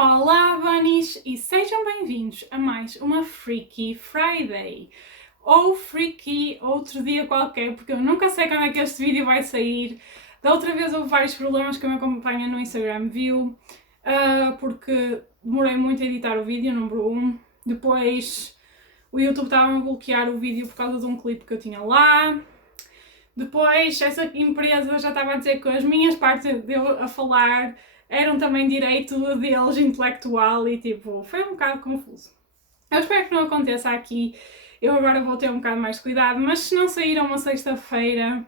Olá, Bunnies, e sejam bem-vindos a mais uma Freaky Friday. Ou Freaky outro dia qualquer, porque eu nunca sei quando é que este vídeo vai sair. Da outra vez houve vários problemas que me acompanham no Instagram viu, porque demorei muito a editar o vídeo, número 1. Depois o YouTube estava a bloquear o vídeo por causa de um clipe que eu tinha lá. Depois essa empresa já estava a dizer que as minhas partes de eu a falar eram também direito deles intelectual e tipo, foi um bocado confuso. Eu espero que não aconteça aqui, eu agora vou ter um bocado mais de cuidado, mas se não sair uma sexta-feira,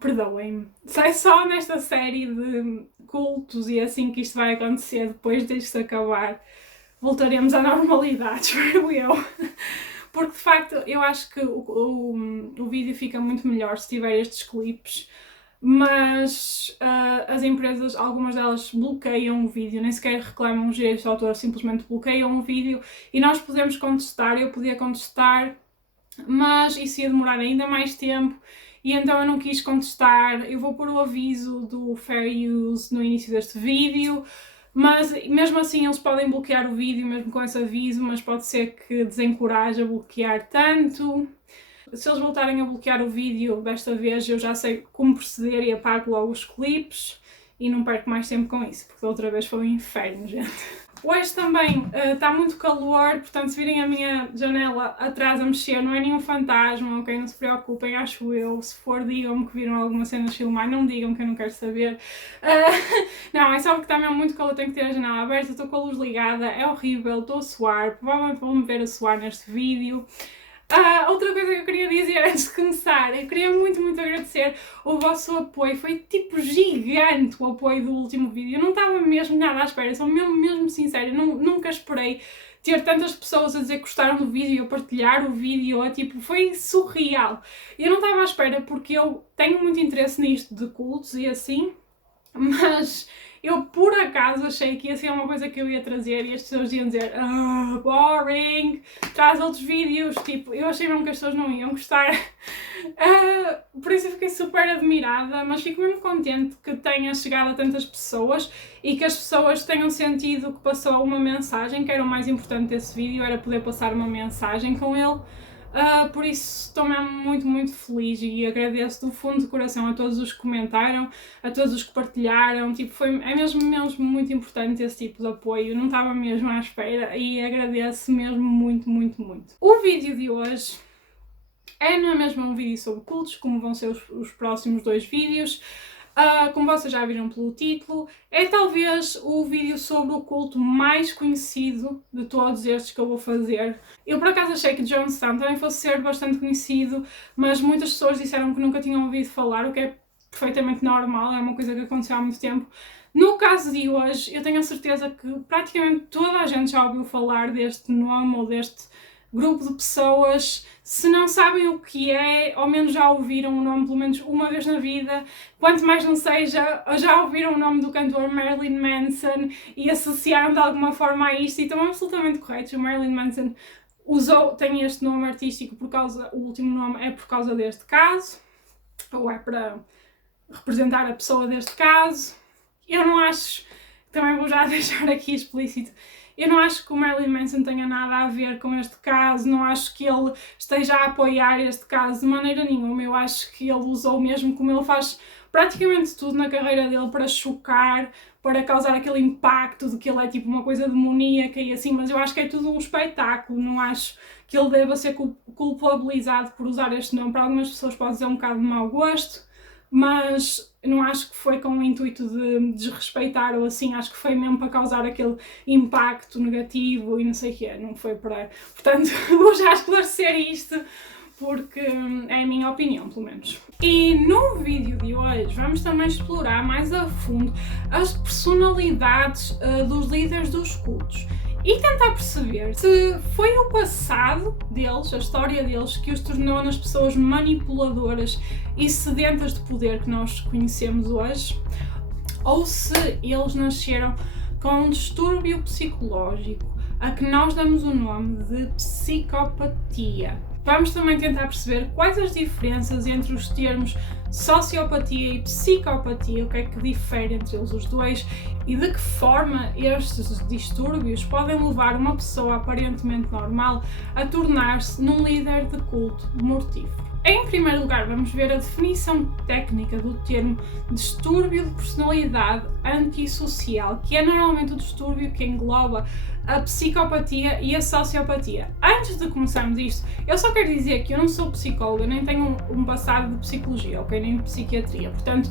perdoem-me. Sai só nesta série de cultos e assim que isto vai acontecer, depois disto acabar, voltaremos à normalidade, espero eu. Porque de facto eu acho que o vídeo fica muito melhor se tiver estes clipes, mas as empresas, algumas delas bloqueiam o vídeo, nem sequer reclamam os direitos de autor, simplesmente bloqueiam o vídeo e nós podemos contestar, eu podia contestar, mas isso ia demorar ainda mais tempo e então eu não quis contestar. Eu vou pôr o aviso do Fair Use no início deste vídeo, mas mesmo assim eles podem bloquear o vídeo mesmo com esse aviso, mas pode ser que desencoraje a bloquear tanto. Se eles voltarem a bloquear o vídeo desta vez, eu já sei como proceder e apago logo os clipes e não perco mais tempo com isso, porque da outra vez foi um inferno, gente. Hoje também está muito calor, portanto se virem a minha janela atrás a mexer, não é nenhum fantasma, ok? Não se preocupem, acho eu. Se for, digam-me que viram alguma cena de filmar, não digam que eu não quero saber. Não, é só porque está mesmo muito calor, tenho que ter a janela aberta, estou com a luz ligada, é horrível, estou a suar, provavelmente vão-me ver a suar neste vídeo. Outra coisa que eu queria dizer antes de começar, eu queria muito agradecer o vosso apoio, foi tipo gigante o apoio do último vídeo, eu não estava mesmo nada à espera, sou mesmo sincera, nunca esperei ter tantas pessoas a dizer que gostaram do vídeo, a partilhar o vídeo, tipo, foi surreal. Eu não estava à espera porque eu tenho muito interesse nisto de cultos e assim, mas eu por acaso achei que ia ser uma coisa que eu ia trazer e as pessoas iam dizer boring, traz outros vídeos, tipo, eu achei mesmo que as pessoas não iam gostar. Por isso eu fiquei super admirada, mas fico mesmo contente que tenha chegado a tantas pessoas e que as pessoas tenham sentido que passou uma mensagem, que era o mais importante desse vídeo, era poder passar uma mensagem com ele. Por isso estou mesmo muito feliz e agradeço do fundo do coração a todos os que comentaram, a todos os que partilharam, tipo, é mesmo muito importante esse tipo de apoio, não estava mesmo à espera e agradeço mesmo muito. O vídeo de hoje não é mesmo um vídeo sobre cultos, como vão ser os próximos 2 vídeos. Como vocês já viram pelo título, é talvez o vídeo sobre o culto mais conhecido de todos estes que eu vou fazer. Eu por acaso achei que Jonestown também fosse ser bastante conhecido, mas muitas pessoas disseram que nunca tinham ouvido falar, o que é perfeitamente normal, é uma coisa que aconteceu há muito tempo. No caso de hoje, eu tenho a certeza que praticamente toda a gente já ouviu falar deste nome ou deste grupo de pessoas. Se não sabem o que é, ao menos já ouviram o nome pelo menos uma vez na vida, quanto mais não seja, já ouviram o nome do cantor Marilyn Manson e associaram de alguma forma a isto e estão absolutamente corretos. O Marilyn Manson tem este nome artístico por causa, o último nome é por causa deste caso, ou é para representar a pessoa deste caso. Eu não acho, também vou já deixar aqui explícito, eu não acho que o Marilyn Manson tenha nada a ver com este caso, não acho que ele esteja a apoiar este caso de maneira nenhuma. Eu acho que ele usou mesmo, como ele faz praticamente tudo na carreira dele, para chocar, para causar aquele impacto de que ele é tipo uma coisa demoníaca e assim, mas eu acho que é tudo um espetáculo, não acho que ele deva ser culpabilizado por usar este nome. Para algumas pessoas pode ser um bocado de mau gosto, mas não acho que foi com o intuito de desrespeitar ou assim, acho que foi mesmo para causar aquele impacto negativo e não sei o quê, não foi para... Portanto, vou já esclarecer isto, porque é a minha opinião, pelo menos. E no vídeo de hoje vamos também explorar mais a fundo as personalidades dos líderes dos cultos e tentar perceber se foi o passado deles, a história deles, que os tornou nas pessoas manipuladoras e sedentas de poder que nós conhecemos hoje, ou se eles nasceram com um distúrbio psicológico a que nós damos o nome de psicopatia. Vamos também tentar perceber quais as diferenças entre os termos sociopatia e psicopatia, o que é que difere entre eles os dois e de que forma estes distúrbios podem levar uma pessoa aparentemente normal a tornar-se num líder de culto mortífero. Em primeiro lugar, vamos ver a definição técnica do termo distúrbio de personalidade antissocial, que é normalmente o distúrbio que engloba a psicopatia e a sociopatia. Antes de começarmos isto, eu só quero dizer que eu não sou psicóloga, nem tenho um passado de psicologia, ok? Nem de psiquiatria. Portanto,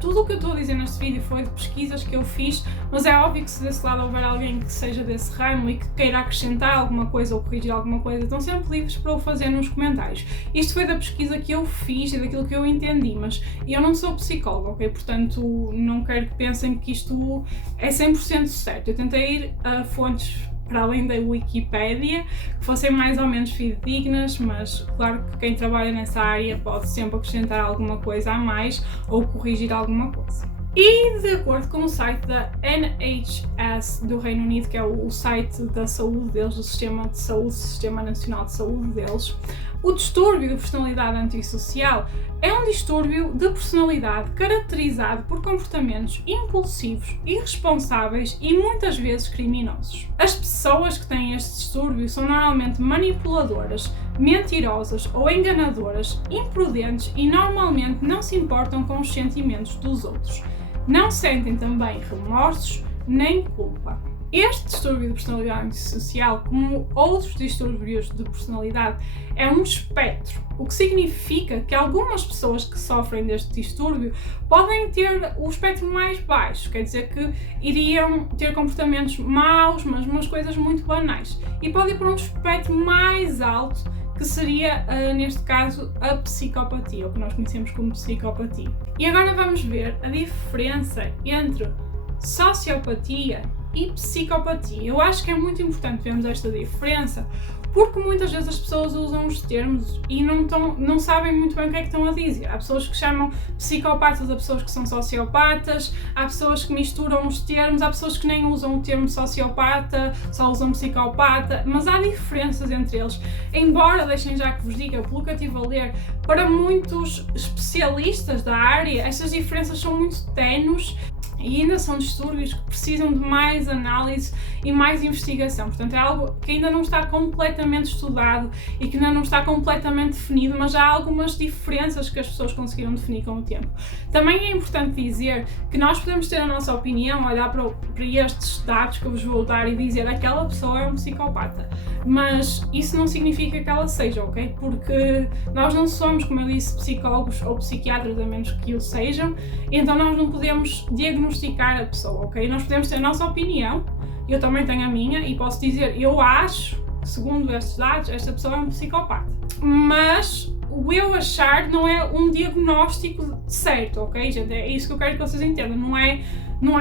tudo o que eu estou a dizer neste vídeo foi de pesquisas que eu fiz, mas é óbvio que se desse lado houver alguém que seja desse ramo e que queira acrescentar alguma coisa ou corrigir alguma coisa, estão sempre livres para o fazer nos comentários. Isto foi da pesquisa que eu fiz e daquilo que eu entendi, mas eu não sou psicóloga, ok? Portanto, não quero que pensem que isto é 100% certo. Eu tentei ir a fontes para além da Wikipédia, que fossem mais ou menos fidedignas, mas claro que quem trabalha nessa área pode sempre acrescentar alguma coisa a mais ou corrigir alguma coisa. E de acordo com o site da NHS do Reino Unido, que é o site da saúde deles, do Sistema de Saúde, Sistema Nacional de Saúde deles, o distúrbio de personalidade antissocial é um distúrbio de personalidade caracterizado por comportamentos impulsivos, irresponsáveis e muitas vezes criminosos. As pessoas que têm este distúrbio são normalmente manipuladoras, mentirosas ou enganadoras, imprudentes e normalmente não se importam com os sentimentos dos outros. Não sentem também remorsos nem culpa. Este distúrbio de personalidade antissocial, como outros distúrbios de personalidade, é um espectro, o que significa que algumas pessoas que sofrem deste distúrbio podem ter o espectro mais baixo, quer dizer que iriam ter comportamentos maus, mas umas coisas muito banais, e pode ir para um espectro mais alto, que seria, neste caso, a psicopatia, o que nós conhecemos como psicopatia. E agora vamos ver a diferença entre sociopatia e psicopatia. Eu acho que é muito importante vermos esta diferença, porque muitas vezes as pessoas usam os termos e não sabem muito bem o que é que estão a dizer. Há pessoas que chamam psicopatas a pessoas que são sociopatas, há pessoas que misturam os termos, há pessoas que nem usam o termo sociopata, só usam psicopata, mas há diferenças entre eles. Embora, deixem já que vos diga, pelo que eu estive a ler, para muitos especialistas da área, estas diferenças são muito ténues e ainda são distúrbios que precisam de mais análise e mais investigação. Portanto, é algo que ainda não está completamente estudado e que ainda não está completamente definido, mas há algumas diferenças que as pessoas conseguiram definir com o tempo. Também é importante dizer que nós podemos ter a nossa opinião, olhar para estes dados que eu vos vou dar e dizer aquela pessoa é um psicopata, mas isso não significa que ela seja, ok? Porque nós não somos, como eu disse, psicólogos ou psiquiatras, a menos que o sejam, então nós não podemos diagnosticar a pessoa, ok? Nós podemos ter a nossa opinião, eu também tenho a minha, e posso dizer, eu acho que, segundo estes dados, esta pessoa é um psicopata. Mas o eu achar não é um diagnóstico certo, ok, gente? É isso que eu quero que vocês entendam.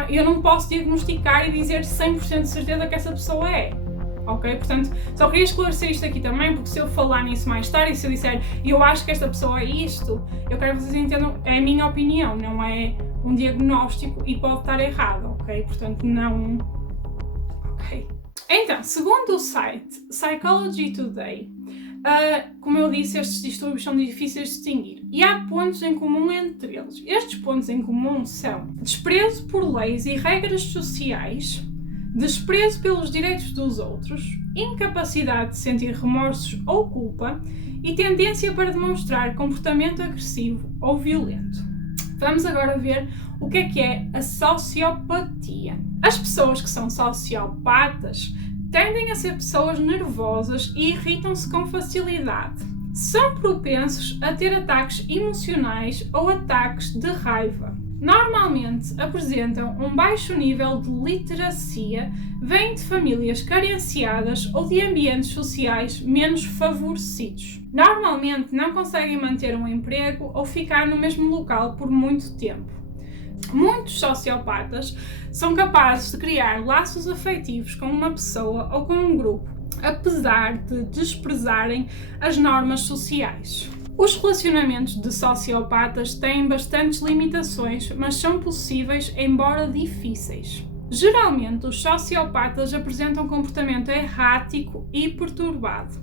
Eu não posso diagnosticar e dizer 100% de certeza que essa pessoa é. Ok? Portanto, só queria esclarecer isto aqui também, porque se eu falar nisso mais tarde e se eu disser eu acho que esta pessoa é isto, eu quero que vocês entendam, é a minha opinião, não é um diagnóstico e pode estar errado, ok? Portanto, não... Ok. Então, segundo o site Psychology Today, como eu disse, estes distúrbios são difíceis de distinguir e há pontos em comum entre eles. Estes pontos em comum são desprezo por leis e regras sociais, desprezo pelos direitos dos outros, incapacidade de sentir remorsos ou culpa e tendência para demonstrar comportamento agressivo ou violento. Vamos agora ver o que é a sociopatia. As pessoas que são sociopatas tendem a ser pessoas nervosas e irritam-se com facilidade. São propensos a ter ataques emocionais ou ataques de raiva. Normalmente apresentam um baixo nível de literacia, vêm de famílias carenciadas ou de ambientes sociais menos favorecidos. Normalmente não conseguem manter um emprego ou ficar no mesmo local por muito tempo. Muitos sociopatas são capazes de criar laços afetivos com uma pessoa ou com um grupo, apesar de desprezarem as normas sociais. Os relacionamentos de sociopatas têm bastantes limitações, mas são possíveis, embora difíceis. Geralmente, os sociopatas apresentam comportamento errático e perturbado.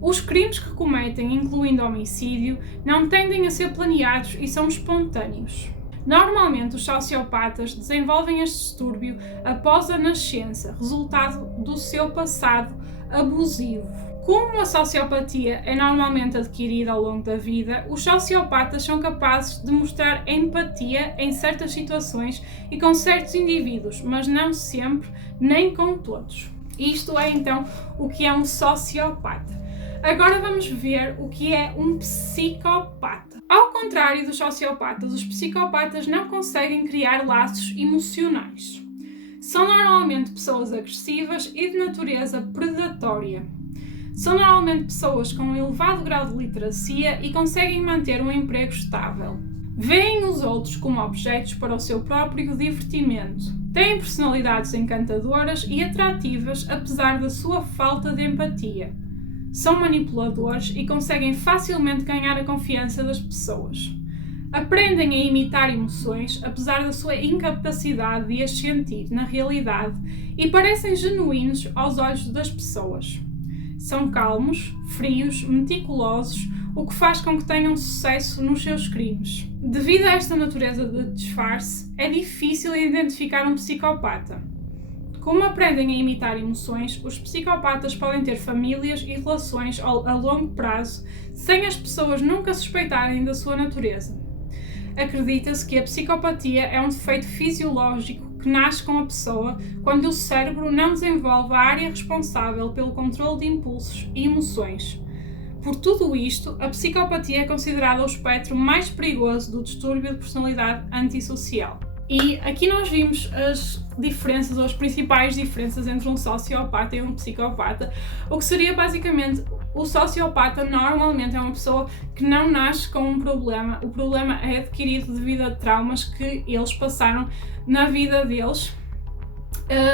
Os crimes que cometem, incluindo homicídio, não tendem a ser planeados e são espontâneos. Normalmente, os sociopatas desenvolvem este distúrbio após a nascença, resultado do seu passado abusivo. Como a sociopatia é normalmente adquirida ao longo da vida, os sociopatas são capazes de mostrar empatia em certas situações e com certos indivíduos, mas não sempre, nem com todos. Isto é então o que é um sociopata. Agora vamos ver o que é um psicopata. Ao contrário dos sociopatas, os psicopatas não conseguem criar laços emocionais. São normalmente pessoas agressivas e de natureza predatória. São normalmente pessoas com um elevado grau de literacia e conseguem manter um emprego estável. Veem os outros como objetos para o seu próprio divertimento. Têm personalidades encantadoras e atrativas apesar da sua falta de empatia. São manipuladores e conseguem facilmente ganhar a confiança das pessoas. Aprendem a imitar emoções, apesar da sua incapacidade de as sentir na realidade, e parecem genuínos aos olhos das pessoas. São calmos, frios, meticulosos, o que faz com que tenham sucesso nos seus crimes. Devido a esta natureza de disfarce, é difícil identificar um psicopata. Como aprendem a imitar emoções, os psicopatas podem ter famílias e relações a longo prazo sem as pessoas nunca suspeitarem da sua natureza. Acredita-se que a psicopatia é um defeito fisiológico que nasce com a pessoa quando o cérebro não desenvolve a área responsável pelo controle de impulsos e emoções. Por tudo isto, a psicopatia é considerada o espectro mais perigoso do distúrbio de personalidade antissocial. E aqui nós vimos as diferenças, ou as principais diferenças entre um sociopata e um psicopata, o que seria basicamente: o sociopata normalmente é uma pessoa que não nasce com um problema, o problema é adquirido devido a traumas que eles passaram na vida deles,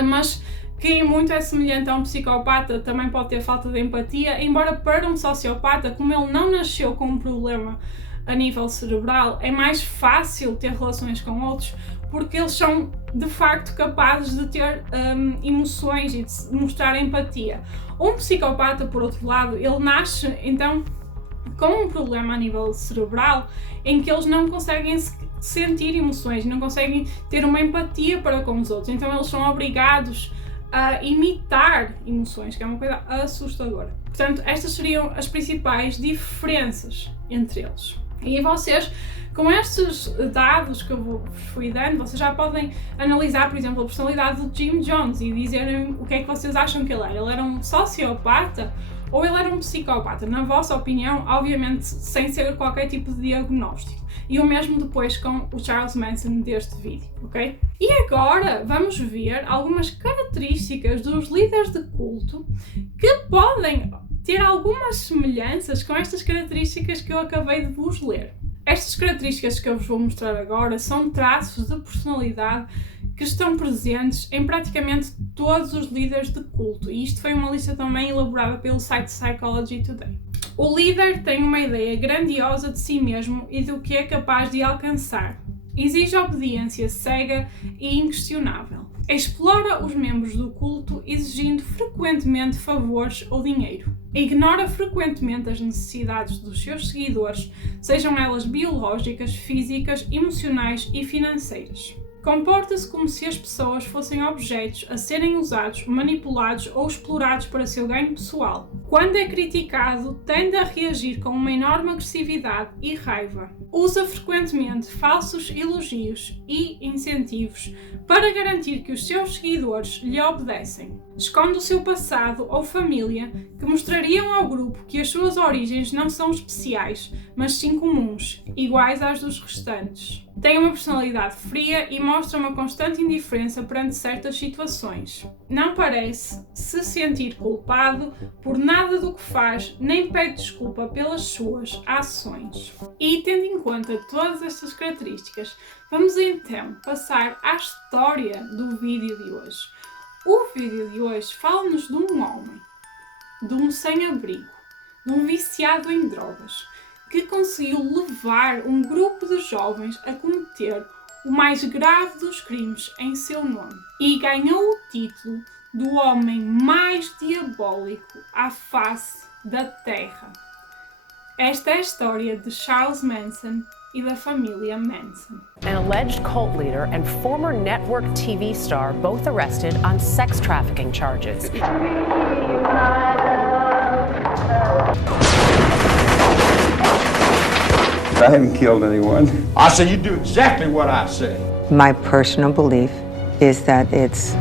mas que muito é semelhante a um psicopata, também pode ter falta de empatia, embora para um sociopata, como ele não nasceu com um problema a nível cerebral, é mais fácil ter relações com outros, porque eles são de facto capazes de ter emoções e de mostrar empatia. Um psicopata, por outro lado, ele nasce então com um problema a nível cerebral em que eles não conseguem sentir emoções, não conseguem ter uma empatia para com os outros, então eles são obrigados a imitar emoções, que é uma coisa assustadora. Portanto, estas seriam as principais diferenças entre eles. E vocês, com estes dados que eu vos fui dando, vocês já podem analisar, por exemplo, a personalidade do Jim Jones e dizerem o que é que vocês acham que ele era. Ele era um sociopata ou ele era um psicopata? Na vossa opinião, obviamente sem ser qualquer tipo de diagnóstico. E o mesmo depois com o Charles Manson deste vídeo, ok? E agora vamos ver algumas características dos líderes de culto que podem ter algumas semelhanças com estas características que eu acabei de vos ler. Estas características que eu vos vou mostrar agora são traços de personalidade que estão presentes em praticamente todos os líderes de culto, e isto foi uma lista também elaborada pelo site Psychology Today. O líder tem uma ideia grandiosa de si mesmo e do que é capaz de alcançar. Exige obediência cega e inquestionável. Explora os membros do culto exigindo frequentemente favores ou dinheiro. Ignora frequentemente as necessidades dos seus seguidores, sejam elas biológicas, físicas, emocionais e financeiras. Comporta-se como se as pessoas fossem objetos a serem usados, manipulados ou explorados para seu ganho pessoal. Quando é criticado, tende a reagir com uma enorme agressividade e raiva. Usa frequentemente falsos elogios e incentivos para garantir que os seus seguidores lhe obedecem. Esconde o seu passado ou família, que mostrariam ao grupo que as suas origens não são especiais, mas sim comuns, iguais às dos restantes. Tem uma personalidade fria e mostra uma constante indiferença perante certas situações. Não parece se sentir culpado por nada do que faz, nem pede desculpa pelas suas ações. E tendo em conta todas estas características, vamos então passar à história do vídeo de hoje. O vídeo de hoje fala-nos de um homem, de um sem-abrigo, de um viciado em drogas, que conseguiu levar um grupo de jovens a cometer o mais grave dos crimes em seu nome e ganhou o título do homem mais diabólico à face da Terra. Esta é a história de Charles Manson e da família Manson. An alleged cult leader and former network TV star both arrested on sex trafficking charges. I haven't killed anyone. I say you do exactly what I say. My personal belief is that it's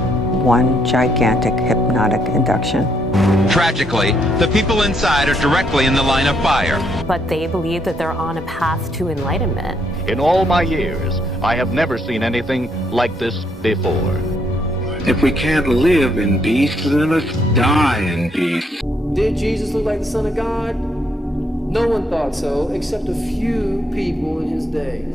one gigantic hypnotic induction. Tragically, the people inside are directly in the line of fire. But they believe that they're on a path to enlightenment. In all my years, I have never seen anything like this before. If we can't live in peace, then let's die in peace. Did Jesus look like the Son of God? No one thought so, except a few people in his day.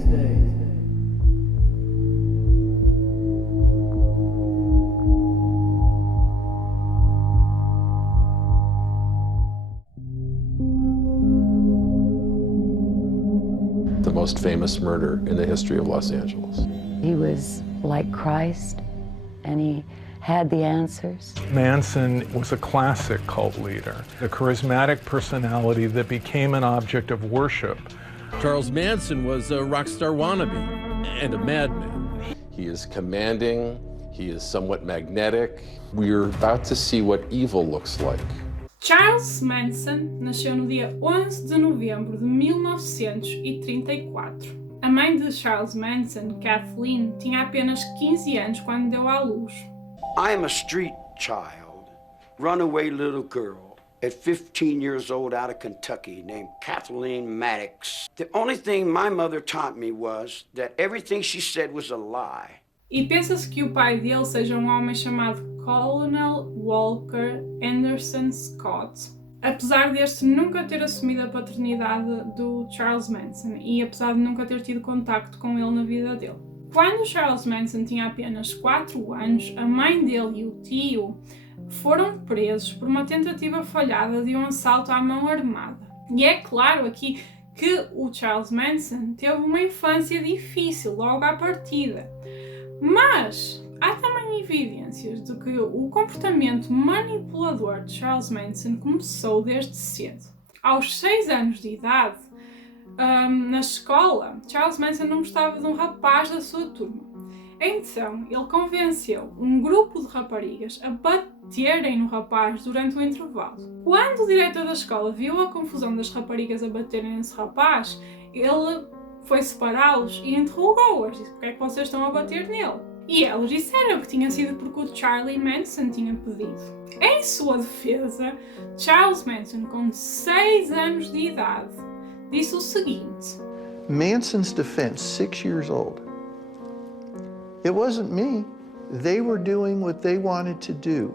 The most famous murder in the history of Los Angeles. He was like Christ, and he had the answers. Manson was a classic cult leader, a charismatic personality that became an object of worship. Charles Manson was a rock star wannabe and a madman. He is commanding, he is somewhat magnetic. We're about to see what evil looks like. Charles Manson nasceu no dia 11 de novembro de 1934. A mãe de Charles Manson, Kathleen, tinha apenas 15 anos quando deu à luz. I am a street child, runaway little girl at 15 years old out of Kentucky named Kathleen Maddox. The only thing my mother taught me was that everything she said was a lie. E pensa-se que o pai dele seja um homem chamado Colonel Walker Anderson Scott. Apesar deste nunca ter assumido a paternidade do Charles Manson e apesar de nunca ter tido contacto com ele na vida dele. Quando Charles Manson tinha apenas 4 anos, a mãe dele e o tio foram presos por uma tentativa falhada de um assalto à mão armada. E é claro aqui que o Charles Manson teve uma infância difícil logo à partida. Mas há também evidências de que o comportamento manipulador de Charles Manson começou desde cedo. Aos 6 anos de idade, na escola, Charles Manson não gostava de um rapaz da sua turma. Então, ele convenceu um grupo de raparigas a baterem no rapaz durante o intervalo. Quando o diretor da escola viu a confusão das raparigas a baterem nesse rapaz, ele foi separá-los e interrogou-as. Disse: "Por que é que vocês estão a bater nele?" E elas disseram que tinha sido porque o Charlie Manson tinha pedido. Em sua defesa, Charles Manson, com 6 anos de idade, disse o seguinte: Manson's defense, 6 years old. It wasn't me. They were doing what they wanted to do.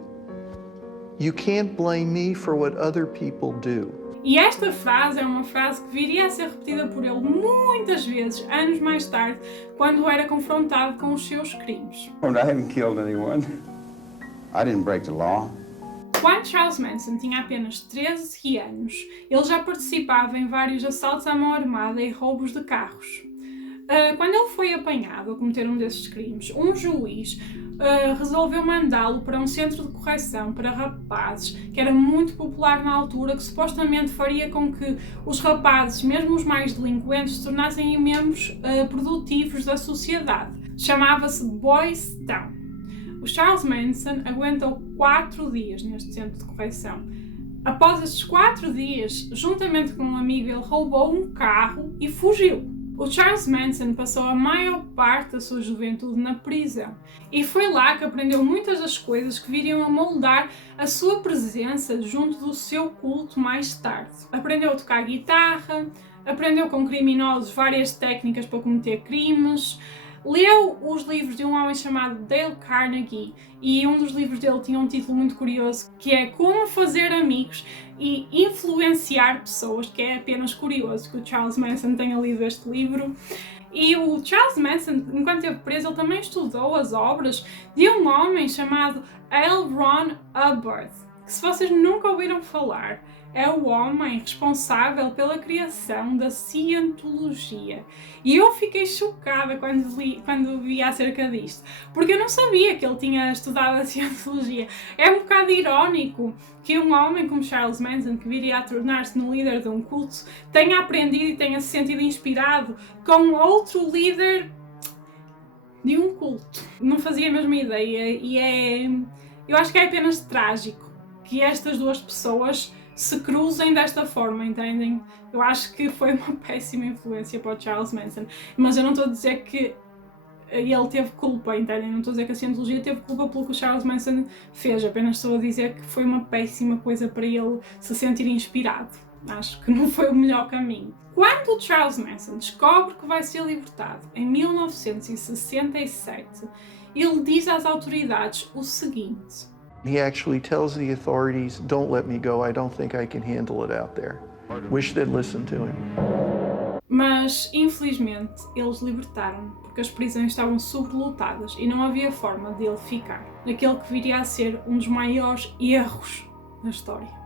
You can't blame me for what other people do. E esta frase é uma frase que viria a ser repetida por ele muitas vezes, anos mais tarde, quando era confrontado com os seus crimes. I haven't killed anyone. I didn't break the law. Quando Charles Manson tinha apenas 13 anos, ele já participava em vários assaltos à mão armada e roubos de carros. Quando ele foi apanhado a cometer um desses crimes, um juiz resolveu mandá-lo para um centro de correção para rapazes, que era muito popular na altura, que supostamente faria com que os rapazes, mesmo os mais delinquentes, se tornassem membros produtivos da sociedade. Chamava-se Boys Town. O Charles Manson aguentou 4 dias neste centro de correção. Após estes 4 dias, juntamente com um amigo, ele roubou um carro e fugiu. O Charles Manson passou a maior parte da sua juventude na prisão e foi lá que aprendeu muitas das coisas que viriam a moldar a sua presença junto do seu culto mais tarde. Aprendeu a tocar guitarra, aprendeu com criminosos várias técnicas para cometer crimes, leu os livros de um homem chamado Dale Carnegie e um dos livros dele tinha um título muito curioso que é Como Fazer Amigos e Influenciar Pessoas, que é apenas curioso que o Charles Manson tenha lido este livro. E o Charles Manson, enquanto esteve preso, ele também estudou as obras de um homem chamado L. Ron Hubbard. que, se vocês nunca ouviram falar, é o homem responsável pela criação da Scientologia. E eu fiquei chocada quando vi acerca disto, porque eu não sabia que ele tinha estudado a Scientologia. É um bocado irónico que um homem como Charles Manson, que viria a tornar-se no líder de um culto, tenha aprendido e tenha se sentido inspirado com outro líder de um culto. Não fazia a mesma ideia e eu acho que é apenas trágico que estas duas pessoas se cruzem desta forma, entendem? Eu acho que foi uma péssima influência para o Charles Manson, mas eu não estou a dizer que ele teve culpa, entendem? Não estou a dizer que a Scientologia teve culpa pelo que o Charles Manson fez, apenas estou a dizer que foi uma péssima coisa para ele se sentir inspirado. Acho que não foi o melhor caminho. Quando o Charles Manson descobre que vai ser libertado em 1967, ele diz às autoridades o seguinte: He actually tells the authorities, don't let me go, I don't think I can handle it out there. Wish they'd listen to him. Mas, infelizmente, eles libertaram porque as prisões estavam sobrelotadas e não havia forma de ele ficar. Naquele que viria a ser um dos maiores erros da história.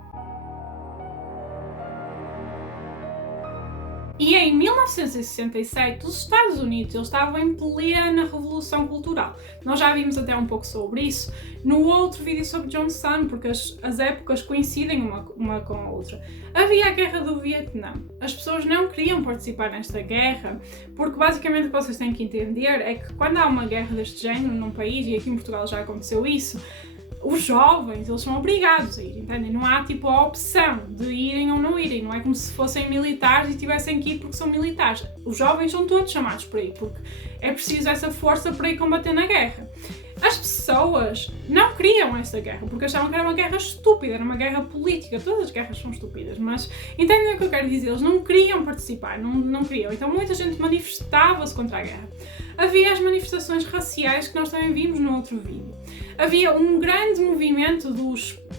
E em 1967, os Estados Unidos eles estavam em plena revolução cultural. Nós já vimos até um pouco sobre isso no outro vídeo sobre Johnson, porque as épocas coincidem uma com a outra. Havia a Guerra do Vietnã. As pessoas não queriam participar nesta guerra, porque basicamente o que vocês têm que entender é que quando há uma guerra deste género num país, e aqui em Portugal já aconteceu isso, os jovens, eles são obrigados a ir, entendem? Não há tipo a opção de irem ou não irem, não é como se fossem militares e tivessem que ir porque são militares. Os jovens são todos chamados para ir, porque é preciso essa força para ir combater na guerra. As pessoas não queriam esta guerra, porque achavam que era uma guerra estúpida, era uma guerra política. Todas as guerras são estúpidas, mas entendem o que eu quero dizer? Eles não queriam participar, não queriam. Então muita gente manifestava-se contra a guerra. Havia as manifestações raciais que nós também vimos no outro vídeo. Havia um grande movimento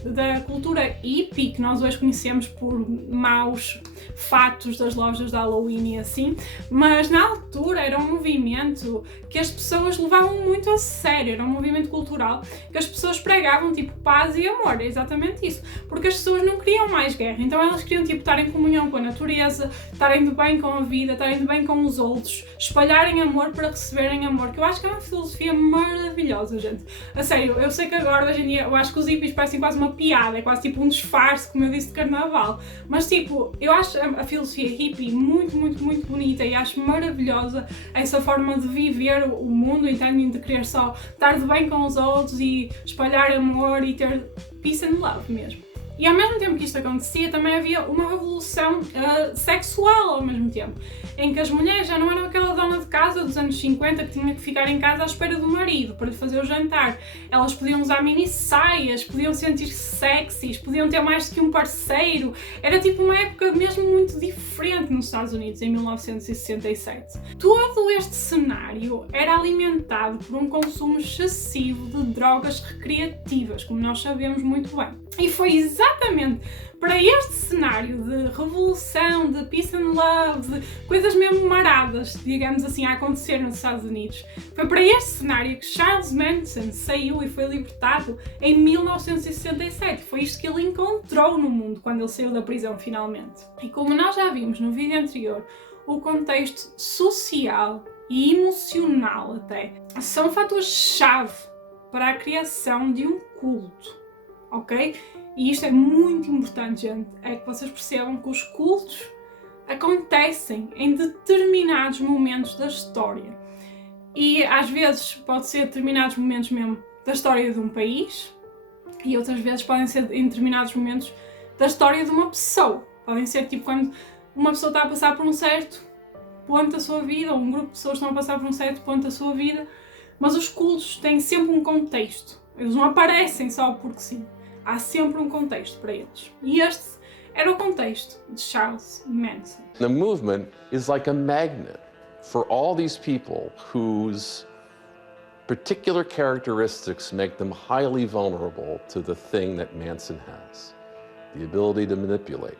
da cultura hippie, que nós hoje conhecemos por maus fatos das lojas de Halloween e assim, mas na altura era um movimento que as pessoas levavam muito a sério, era um movimento cultural que as pessoas pregavam tipo paz e amor, é exatamente isso, porque as pessoas não queriam mais guerra, então elas queriam tipo estar em comunhão com a natureza, estarem de bem com a vida, estarem de bem com os outros, espalharem amor para receberem amor, que eu acho que é uma filosofia maravilhosa, gente. A sério, eu sei que agora, hoje em dia, eu acho que os hippies parecem quase uma piada, é quase tipo um disfarce, como eu disse, de carnaval, mas tipo, eu acho a filosofia hippie muito, muito, muito bonita e acho maravilhosa essa forma de viver o mundo, entendem? De querer só estar de bem com os outros e espalhar amor e ter peace and love mesmo. E ao mesmo tempo que isto acontecia, também havia uma revolução sexual ao mesmo tempo, em que as mulheres já não eram aquela dona de casa dos anos 50 que tinha que ficar em casa à espera do marido para lhe fazer o jantar. Elas podiam usar mini saias, podiam sentir-se sexys, podiam ter mais do que um parceiro. Era tipo uma época mesmo muito diferente nos Estados Unidos, em 1967. Todo este cenário era alimentado por um consumo excessivo de drogas recreativas, como nós sabemos muito bem. E foi exatamente para este cenário de revolução, de peace and love, de coisas mesmo maradas, digamos assim, a acontecer nos Estados Unidos, foi para este cenário que Charles Manson saiu e foi libertado em 1967. Foi isto que ele encontrou no mundo quando ele saiu da prisão finalmente. E como nós já vimos no vídeo anterior, o contexto social e emocional até são fatores-chave para a criação de um culto. Ok? E isto é muito importante, gente, é que vocês percebam que os cultos acontecem em determinados momentos da história. E às vezes pode ser determinados momentos mesmo da história de um país e outras vezes podem ser em determinados momentos da história de uma pessoa. Podem ser tipo quando uma pessoa está a passar por um certo ponto da sua vida, ou um grupo de pessoas estão a passar por um certo ponto da sua vida, mas os cultos têm sempre um contexto. Eles não aparecem só porque sim. Há sempre um contexto para eles. E este era o contexto de Charles Manson. The movement is like a magnet for all these people whose particular characteristics make them highly vulnerable to the thing that Manson has, the ability to manipulate.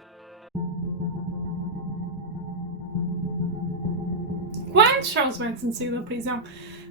Quando Charles Manson saiu da prisão,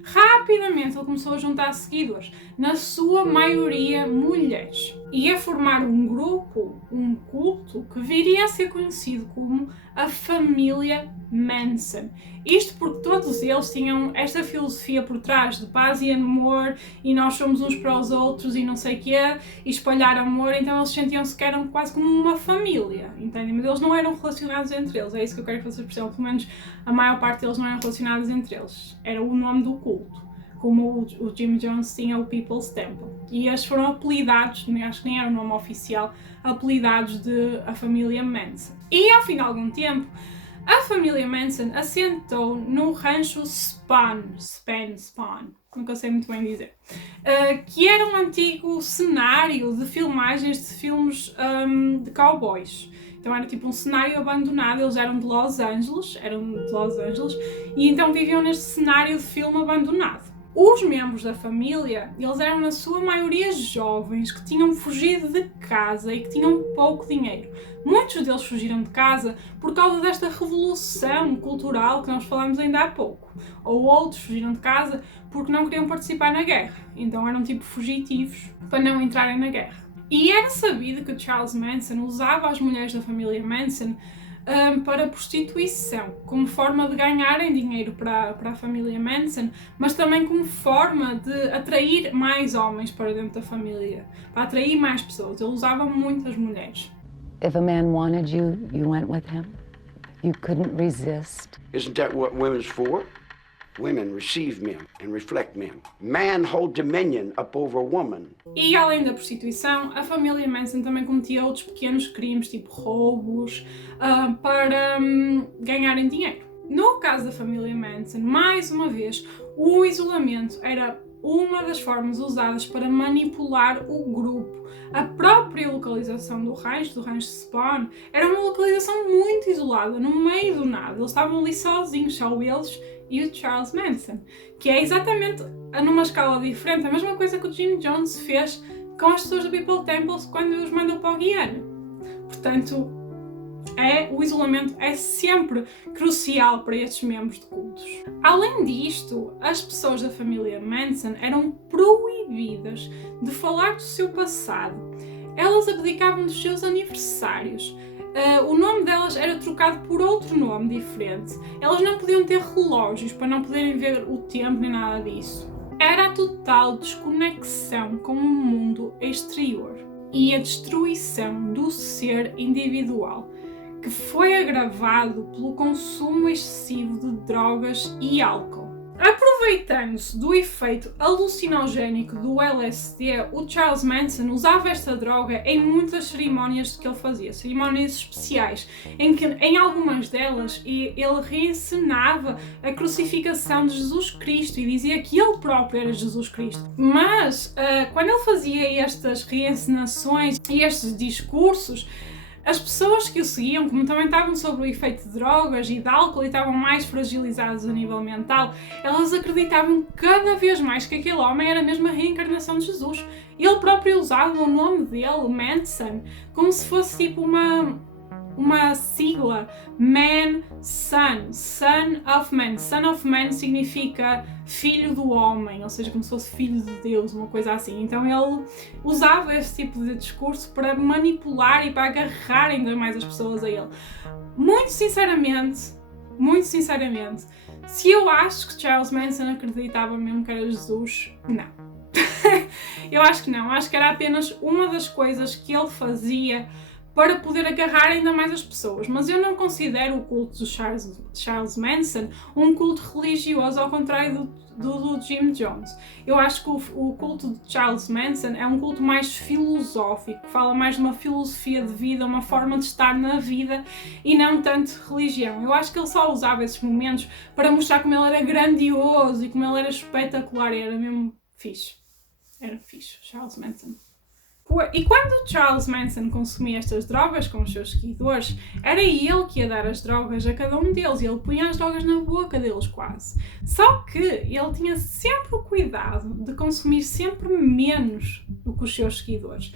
rapidamente ele começou a juntar seguidores, na sua maioria mulheres. ia formar um grupo, um culto, que viria a ser conhecido como a família Manson. Isto porque todos eles tinham esta filosofia por trás de paz e amor, e nós somos uns para os outros e não sei o quê, e espalhar amor, então eles sentiam-se que eram quase como uma família, entendem? Mas eles não eram relacionados entre eles, é isso que eu quero que vocês percebam, pelo menos a maior parte deles não eram relacionados entre eles, era o nome do culto. Como o Jim Jones tinha o People's Temple. E estes foram apelidados, acho que nem era o nome oficial, apelidados de a família Manson. E ao fim de algum tempo, a família Manson assentou no rancho Spahn, nunca sei muito bem dizer, que era um antigo cenário de filmagens de filmes de cowboys. Então era tipo um cenário abandonado, eles eram de Los Angeles, e então viviam neste cenário de filme abandonado. Os membros da família, eles eram na sua maioria jovens, que tinham fugido de casa e que tinham pouco dinheiro. Muitos deles fugiram de casa por causa desta revolução cultural que nós falamos ainda há pouco. Ou outros fugiram de casa porque não queriam participar na guerra. Então eram tipo fugitivos para não entrarem na guerra. E era sabido que o Charles Manson usava as mulheres da família Manson para prostituição, como forma de ganharem dinheiro para a família Manson, mas também como forma de atrair mais homens para dentro da família, para atrair mais pessoas. Ele usava muitas mulheres. If a man wanted you, you went with him. You couldn't resist. Isn't that what women's for? Women receive men and reflect men. Man hold dominion up over woman. E além da prostituição, a família Manson também cometia outros pequenos crimes, tipo roubos, para ganharem dinheiro. No caso da família Manson, mais uma vez, o isolamento era uma das formas usadas para manipular o grupo. A própria localização do rancho Spahn, era uma localização muito isolada, no meio do nada. Eles estavam ali sozinhos, só eles e o Charles Manson, que é exatamente numa escala diferente, a mesma coisa que o Jim Jones fez com as pessoas do People's Temple quando os mandou para o Guiana. Portanto, o isolamento é sempre crucial para estes membros de cultos. Além disto, as pessoas da família Manson eram proibidas de falar do seu passado. Elas abdicavam dos seus aniversários. O nome delas era trocado por outro nome diferente. Elas não podiam ter relógios para não poderem ver o tempo nem nada disso. Era a total desconexão com o mundo exterior e a destruição do ser individual, que foi agravado pelo consumo excessivo de drogas e álcool. Aproveitando-se do efeito alucinogénico do LSD, o Charles Manson usava esta droga em muitas cerimónias que ele fazia, cerimónias especiais, em que em algumas delas ele reencenava a crucificação de Jesus Cristo e dizia que ele próprio era Jesus Cristo. Mas quando ele fazia estas reencenações e estes discursos, as pessoas que o seguiam, como também estavam sob o efeito de drogas e de álcool e estavam mais fragilizadas a nível mental, elas acreditavam cada vez mais que aquele homem era mesmo a reencarnação de Jesus. Ele próprio usava o nome dele, Manson, como se fosse tipo uma sigla, Man, Son, Son of Man. Son of Man significa filho do homem, ou seja, como se fosse filho de Deus, uma coisa assim. Então ele usava esse tipo de discurso para manipular e para agarrar ainda mais as pessoas a ele. Muito sinceramente, se eu acho que Charles Manson acreditava mesmo que era Jesus, não. Eu acho que não, acho que era apenas uma das coisas que ele fazia para poder agarrar ainda mais as pessoas. Mas eu não considero o culto de Charles Manson um culto religioso, ao contrário do Jim Jones. Eu acho que o culto de Charles Manson é um culto mais filosófico, que fala mais de uma filosofia de vida, uma forma de estar na vida e não tanto religião. Eu acho que ele só usava esses momentos para mostrar como ele era grandioso e como ele era espetacular, e era mesmo fixe. Era fixe, Charles Manson. E quando Charles Manson consumia estas drogas com os seus seguidores, era ele que ia dar as drogas a cada um deles, e ele punha as drogas na boca deles quase. Só que ele tinha sempre o cuidado de consumir sempre menos do que os seus seguidores.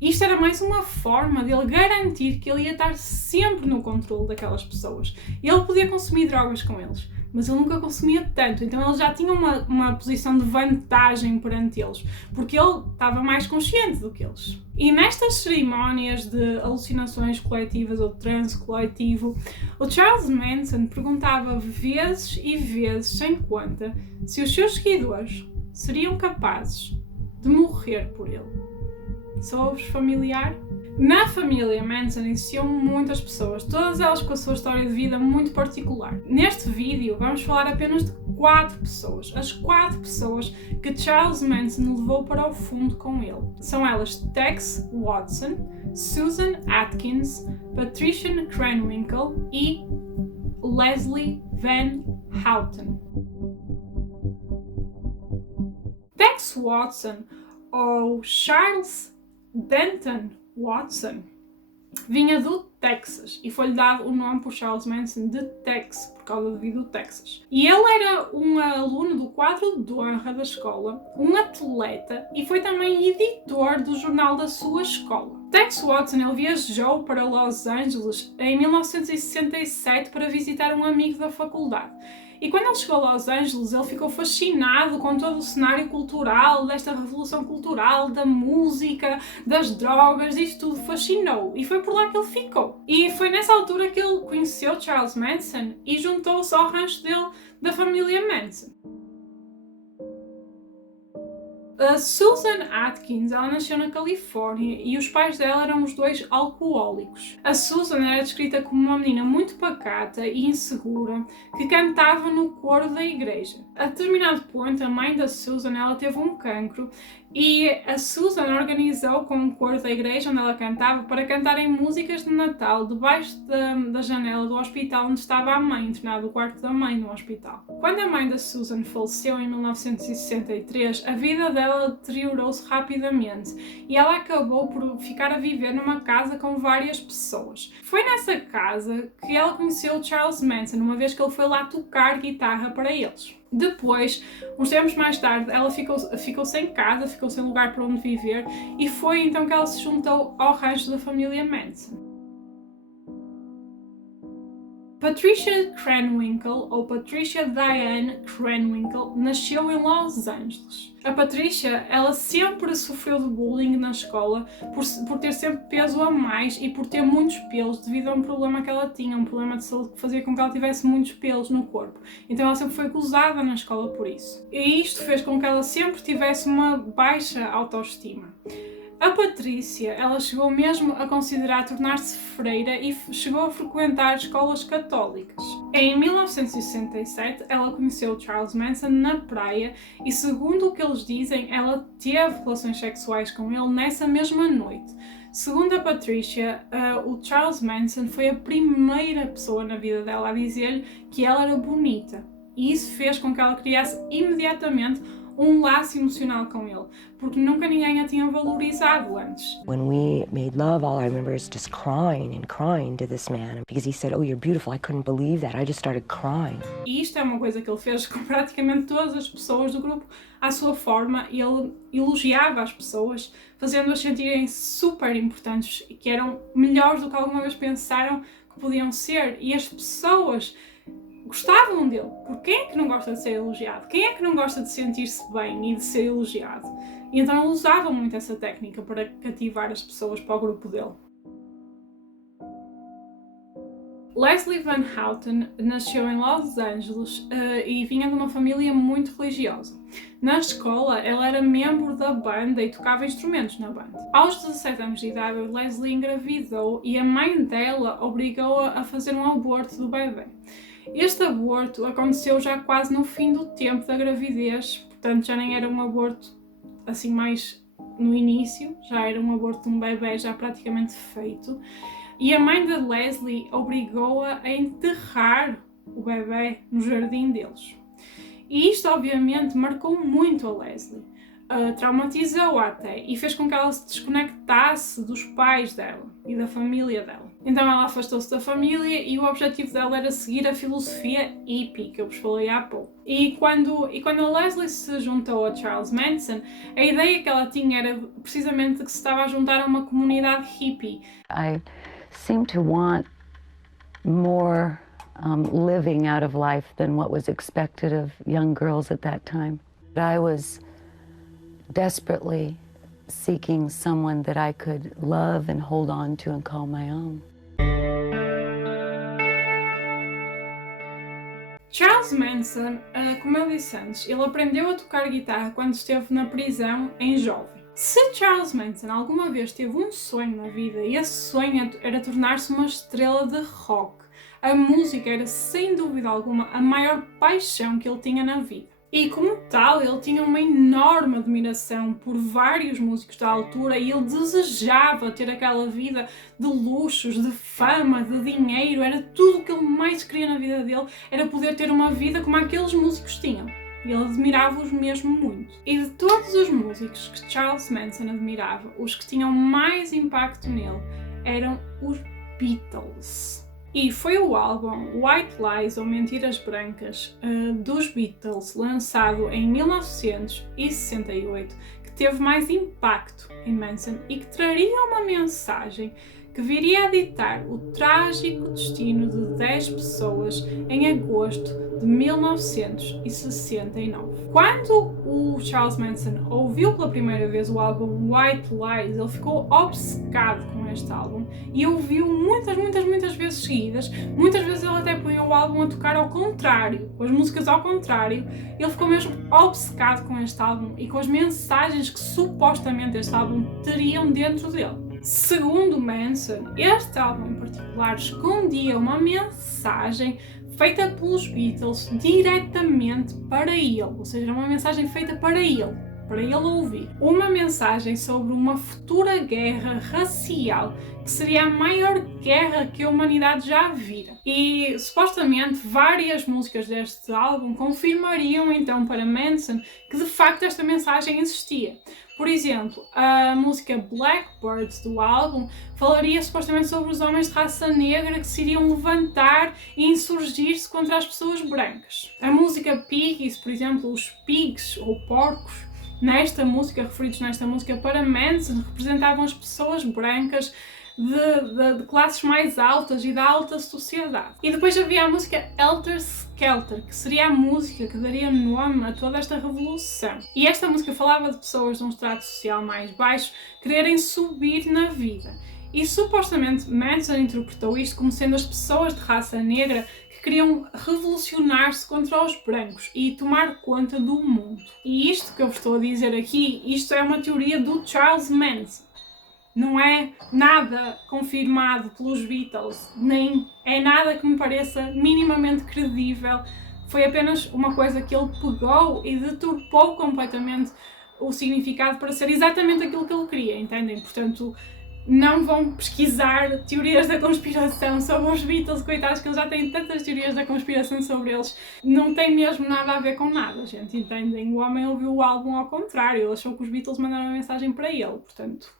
Isto era mais uma forma dele garantir que ele ia estar sempre no controle daquelas pessoas. Ele podia consumir drogas com eles, mas ele nunca consumia tanto, então ele já tinha uma posição de vantagem perante eles, porque ele estava mais consciente do que eles. E nestas cerimónias de alucinações coletivas ou transe coletivo, o Charles Manson perguntava vezes e vezes, sem conta, se os seus seguidores seriam capazes de morrer por ele. Soa-vos familiar? Na família Manson existiam muitas pessoas, todas elas com a sua história de vida muito particular. Neste vídeo vamos falar apenas de 4 pessoas, as 4 pessoas que Charles Manson levou para o fundo com ele. São elas Tex Watson, Susan Atkins, Patricia Krenwinkel e Leslie Van Houten. Tex Watson, ou Charles Denton Watson, vinha do Texas e foi-lhe dado o nome por Charles Manson de Tex, por causa do vídeo do Texas. E ele era um aluno do quadro de honra da escola, um atleta e foi também editor do jornal da sua escola. Tex Watson ele viajou para Los Angeles em 1967 para visitar um amigo da faculdade. E quando ele chegou a Los Angeles, ele ficou fascinado com todo o cenário cultural, desta revolução cultural, da música, das drogas, isto tudo fascinou. E foi por lá que ele ficou. E foi nessa altura que ele conheceu Charles Manson e juntou-se ao rancho dele, da família Manson. A Susan Atkins, ela nasceu na Califórnia e os pais dela eram os dois alcoólicos. A Susan era descrita como uma menina muito pacata e insegura que cantava no coro da igreja. A determinado ponto, a mãe da Susan ela teve um cancro e a Susan organizou com o coro da igreja onde ela cantava para cantarem músicas de Natal debaixo da janela do hospital onde estava a mãe, internada no quarto da mãe no hospital. Quando a mãe da Susan faleceu em 1963, a vida dela deteriorou-se rapidamente e ela acabou por ficar a viver numa casa com várias pessoas. Foi nessa casa que ela conheceu Charles Manson, uma vez que ele foi lá tocar guitarra para eles. Depois, uns tempos mais tarde, ela ficou sem casa, ficou sem lugar para onde viver e foi então que ela se juntou ao rancho da família Manson. Patricia Krenwinkel, ou Patricia Diane Krenwinkel, nasceu em Los Angeles. A Patricia, ela sempre sofreu de bullying na escola por ter sempre peso a mais e por ter muitos pelos devido a um problema que ela tinha, um problema de saúde que fazia com que ela tivesse muitos pelos no corpo. Então ela sempre foi gozada na escola por isso. E isto fez com que ela sempre tivesse uma baixa autoestima. A Patrícia, ela chegou mesmo a considerar tornar-se freira e chegou a frequentar escolas católicas. Em 1967, ela conheceu Charles Manson na praia e, segundo o que eles dizem, ela teve relações sexuais com ele nessa mesma noite. Segundo a Patricia, o Charles Manson foi a primeira pessoa na vida dela a dizer-lhe que ela era bonita. E isso fez com que ela criasse imediatamente um laço emocional com ele, porque nunca ninguém a tinha valorizado antes. When we made love, all I remember is just crying and crying to this man because he said, "Oh, you're beautiful." I couldn't believe that. I just started crying. E isto é uma coisa que ele fez com praticamente todas as pessoas do grupo à sua forma. Ele elogiava as pessoas, fazendo-as sentirem super importantes e que eram melhores do que alguma vez pensaram que podiam ser. E as pessoas gostavam dele, porque quem é que não gosta de ser elogiado? Quem é que não gosta de sentir-se bem e de ser elogiado? E então ele usava muito essa técnica para cativar as pessoas para o grupo dele. Leslie Van Houten nasceu em Los Angeles e vinha de uma família muito religiosa. Na escola, ela era membro da banda e tocava instrumentos na banda. Aos 17 anos de idade, Leslie engravidou e a mãe dela obrigou-a a fazer um aborto do bebê. Este aborto aconteceu já quase no fim do tempo da gravidez, portanto já nem era um aborto assim mais no início, já era um aborto de um bebê já praticamente feito. E a mãe de Leslie obrigou-a a enterrar o bebê no jardim deles. E isto obviamente marcou muito a Leslie. traumatizou-a até e fez com que ela se desconectasse dos pais dela e da família dela. Então ela afastou-se da família e o objetivo dela era seguir a filosofia hippie que eu vos falei há pouco. E quando a Leslie se juntou a Charles Manson, a ideia que ela tinha era precisamente que se estava a juntar a uma comunidade hippie. I seem to want more living out of life than what was expected of young girls at that time. I was desperately seeking someone that I could love and hold on to and call my own. Charles Manson, como eu disse antes, ele aprendeu a tocar guitarra quando esteve na prisão em jovem. Se Charles Manson alguma vez teve um sonho na vida, e esse sonho era tornar-se uma estrela de rock, a música era sem dúvida alguma a maior paixão que ele tinha na vida. E como tal, ele tinha uma enorme admiração por vários músicos da altura e ele desejava ter aquela vida de luxos, de fama, de dinheiro. Era tudo o que ele mais queria na vida dele, era poder ter uma vida como aqueles músicos tinham. E ele admirava-os mesmo muito. E de todos os músicos que Charles Manson admirava, os que tinham mais impacto nele eram os Beatles. E foi o álbum White Lies ou Mentiras Brancas dos Beatles, lançado em 1968, que teve mais impacto em Manson e que traria uma mensagem que viria a ditar o trágico destino de 10 pessoas em agosto de 1969. Quando o Charles Manson ouviu pela primeira vez o álbum White Lies, ele ficou obcecado com este álbum e ouviu muitas vezes seguidas. Muitas vezes ele até punha o álbum a tocar ao contrário, com as músicas ao contrário. Ele ficou mesmo obcecado com este álbum e com as mensagens que supostamente este álbum teriam dentro dele. Segundo Manson, este álbum em particular escondia uma mensagem feita pelos Beatles diretamente para ele, ou seja, uma mensagem feita para ele ouvir. Uma mensagem sobre uma futura guerra racial que seria a maior guerra que a humanidade já vira. E supostamente várias músicas deste álbum confirmariam então para Manson que de facto esta mensagem existia. Por exemplo, a música Blackbirds do álbum falaria supostamente sobre os homens de raça negra que se iriam levantar e insurgir-se contra as pessoas brancas. A música Piggies, por exemplo, os pigs ou porcos, referidos nesta música para Manson, representavam as pessoas brancas de classes mais altas e da alta sociedade. E depois havia a música Helter Skelter, que seria a música que daria nome a toda esta revolução. E esta música falava de pessoas de um estrato social mais baixo quererem subir na vida. E supostamente Manson interpretou isto como sendo as pessoas de raça negra que queriam revolucionar-se contra os brancos e tomar conta do mundo. E isto que eu vos estou a dizer aqui, isto é uma teoria do Charles Manson. Não é nada confirmado pelos Beatles, nem é nada que me pareça minimamente credível. Foi apenas uma coisa que ele pegou e deturpou completamente o significado para ser exatamente aquilo que ele queria, entendem? Portanto, não vão pesquisar teorias da conspiração sobre os Beatles, coitados, que eles já têm tantas teorias da conspiração sobre eles. Não tem mesmo nada a ver com nada, gente, entendem? O homem ouviu o álbum ao contrário, ele achou que os Beatles mandaram uma mensagem para ele, portanto...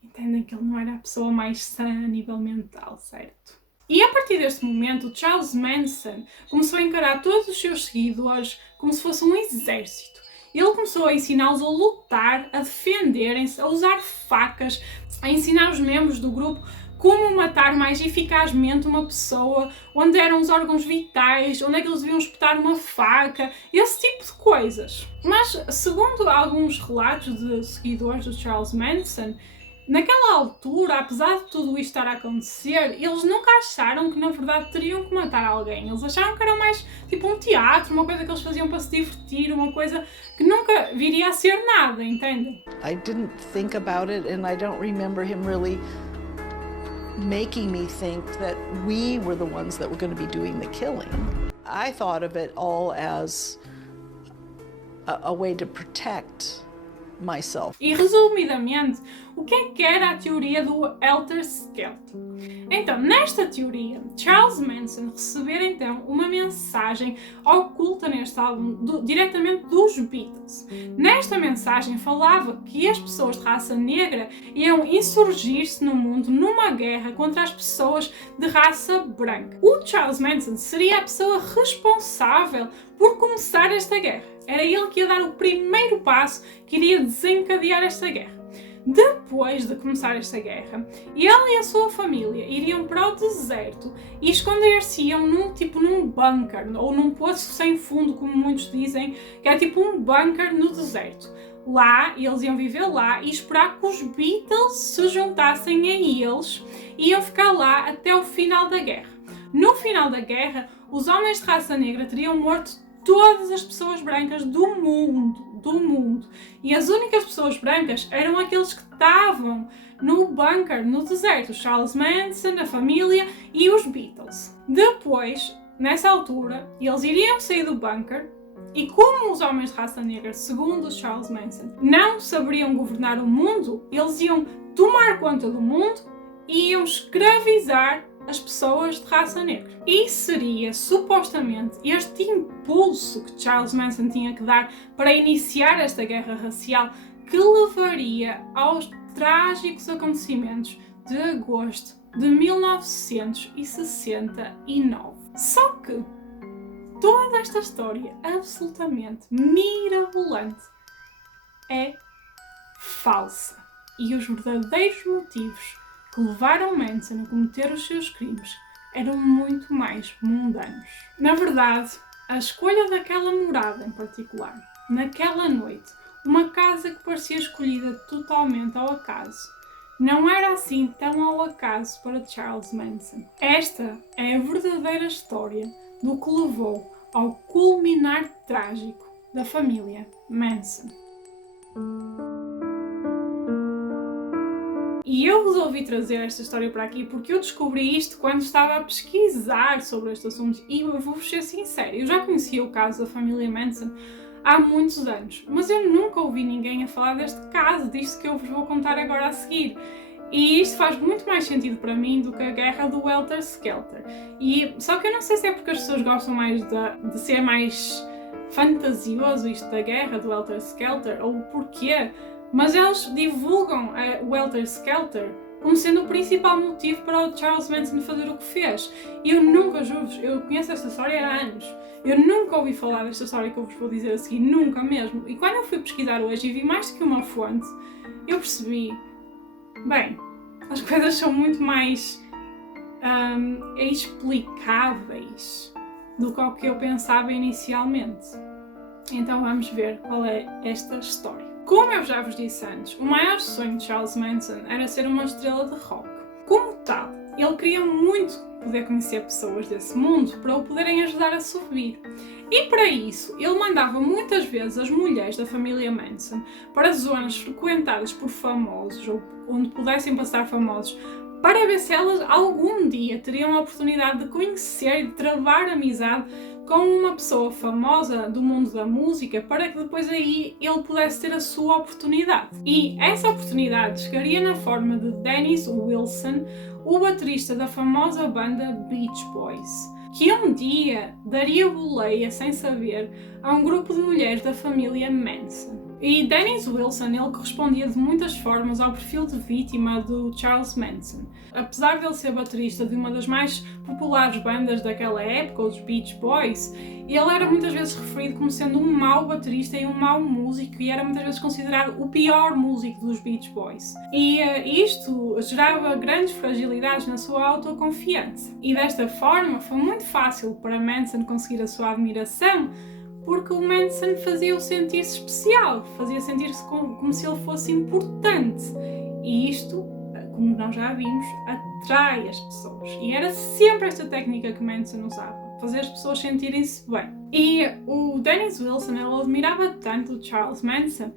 Entendem que ele não era a pessoa mais sã a nível mental, certo? E a partir deste momento, Charles Manson começou a encarar todos os seus seguidores como se fosse um exército. Ele começou a ensiná-los a lutar, a defenderem-se, a usar facas, a ensinar os membros do grupo como matar mais eficazmente uma pessoa, onde eram os órgãos vitais, onde é que eles deviam espetar uma faca, esse tipo de coisas. Mas, segundo alguns relatos de seguidores do Charles Manson, naquela altura, apesar de tudo isto estar a acontecer, eles nunca acharam que na verdade teriam que matar alguém. Eles acharam que era mais tipo um teatro, uma coisa que eles faziam para se divertir, uma coisa que nunca viria a ser nada, entendem? I didn't think about it and I don't remember him really making me think that we were the ones that were going to be doing the killing. I thought of it all as a way to protect myself. E resumidamente, o que era a teoria do Helter Skelter? Então, nesta teoria, Charles Manson recebera então uma mensagem oculta neste álbum diretamente dos Beatles. Nesta mensagem falava que as pessoas de raça negra iam insurgir-se no mundo numa guerra contra as pessoas de raça branca. O Charles Manson seria a pessoa responsável por começar esta guerra. Era ele que ia dar o primeiro passo que iria desencadear esta guerra. Depois de começar esta guerra, ele e a sua família iriam para o deserto e esconder-se-iam num bunker, ou num poço sem fundo, como muitos dizem, que é tipo um bunker no deserto. Lá, eles iam viver lá e esperar que os Beatles se juntassem a eles e iam ficar lá até o final da guerra. No final da guerra, os homens de raça negra teriam morto todas as pessoas brancas do mundo. E as únicas pessoas brancas eram aqueles que estavam no bunker, no deserto. Charles Manson, a família e os Beatles. Depois, nessa altura, eles iriam sair do bunker e como os homens de raça negra, segundo Charles Manson, não saberiam governar o mundo, eles iam tomar conta do mundo e iam escravizar as pessoas de raça negra. E seria, supostamente, este impulso que Charles Manson tinha que dar para iniciar esta guerra racial que levaria aos trágicos acontecimentos de agosto de 1969. Só que toda esta história absolutamente mirabolante é falsa. E os verdadeiros motivos que levaram Manson a cometer os seus crimes eram muito mais mundanos. Na verdade, a escolha daquela morada em particular, naquela noite, uma casa que parecia escolhida totalmente ao acaso, não era assim tão ao acaso para Charles Manson. Esta é a verdadeira história do que levou ao culminar trágico da família Manson. E eu resolvi trazer esta história para aqui porque eu descobri isto quando estava a pesquisar sobre este assunto e eu vou-vos ser sincera, eu já conhecia o caso da família Manson há muitos anos, mas eu nunca ouvi ninguém a falar deste caso, disto que eu vos vou contar agora a seguir. E isto faz muito mais sentido para mim do que a guerra do Helter Skelter. Só que eu não sei se é porque as pessoas gostam mais de ser mais fantasioso isto da guerra do Helter Skelter ou porquê. Mas eles divulgam o Helter Skelter como sendo o principal motivo para o Charles Manson fazer o que fez. E eu nunca, juro-vos, eu conheço esta história há anos. Eu nunca ouvi falar desta história que eu vos vou dizer a seguir, nunca mesmo. E quando eu fui pesquisar hoje e vi mais do que uma fonte, eu percebi, bem, as coisas são muito mais explicáveis do que o que eu pensava inicialmente. Então vamos ver qual é esta história. Como eu já vos disse antes, o maior sonho de Charles Manson era ser uma estrela de rock. Como tal, ele queria muito poder conhecer pessoas desse mundo para o poderem ajudar a subir. E para isso, ele mandava muitas vezes as mulheres da família Manson para zonas frequentadas por famosos ou onde pudessem passar famosos para ver se elas algum dia teriam a oportunidade de conhecer e de travar amizade com uma pessoa famosa do mundo da música para que depois aí ele pudesse ter a sua oportunidade. E essa oportunidade chegaria na forma de Dennis Wilson, o baterista da famosa banda Beach Boys, que um dia daria boleia sem saber a um grupo de mulheres da família Manson. E Dennis Wilson, ele correspondia de muitas formas ao perfil de vítima do Charles Manson. Apesar de ele ser baterista de uma das mais populares bandas daquela época, os Beach Boys, ele era muitas vezes referido como sendo um mau baterista e um mau músico e era muitas vezes considerado o pior músico dos Beach Boys. E isto gerava grandes fragilidades na sua autoconfiança. E desta forma foi muito fácil para Manson conseguir a sua admiração, porque o Manson fazia-o sentir-se especial, fazia sentir-se como se ele fosse importante. E isto, como nós já vimos, atrai as pessoas. E era sempre esta técnica que Manson usava, fazer as pessoas sentirem-se bem. E o Dennis Wilson, ele admirava tanto o Charles Manson,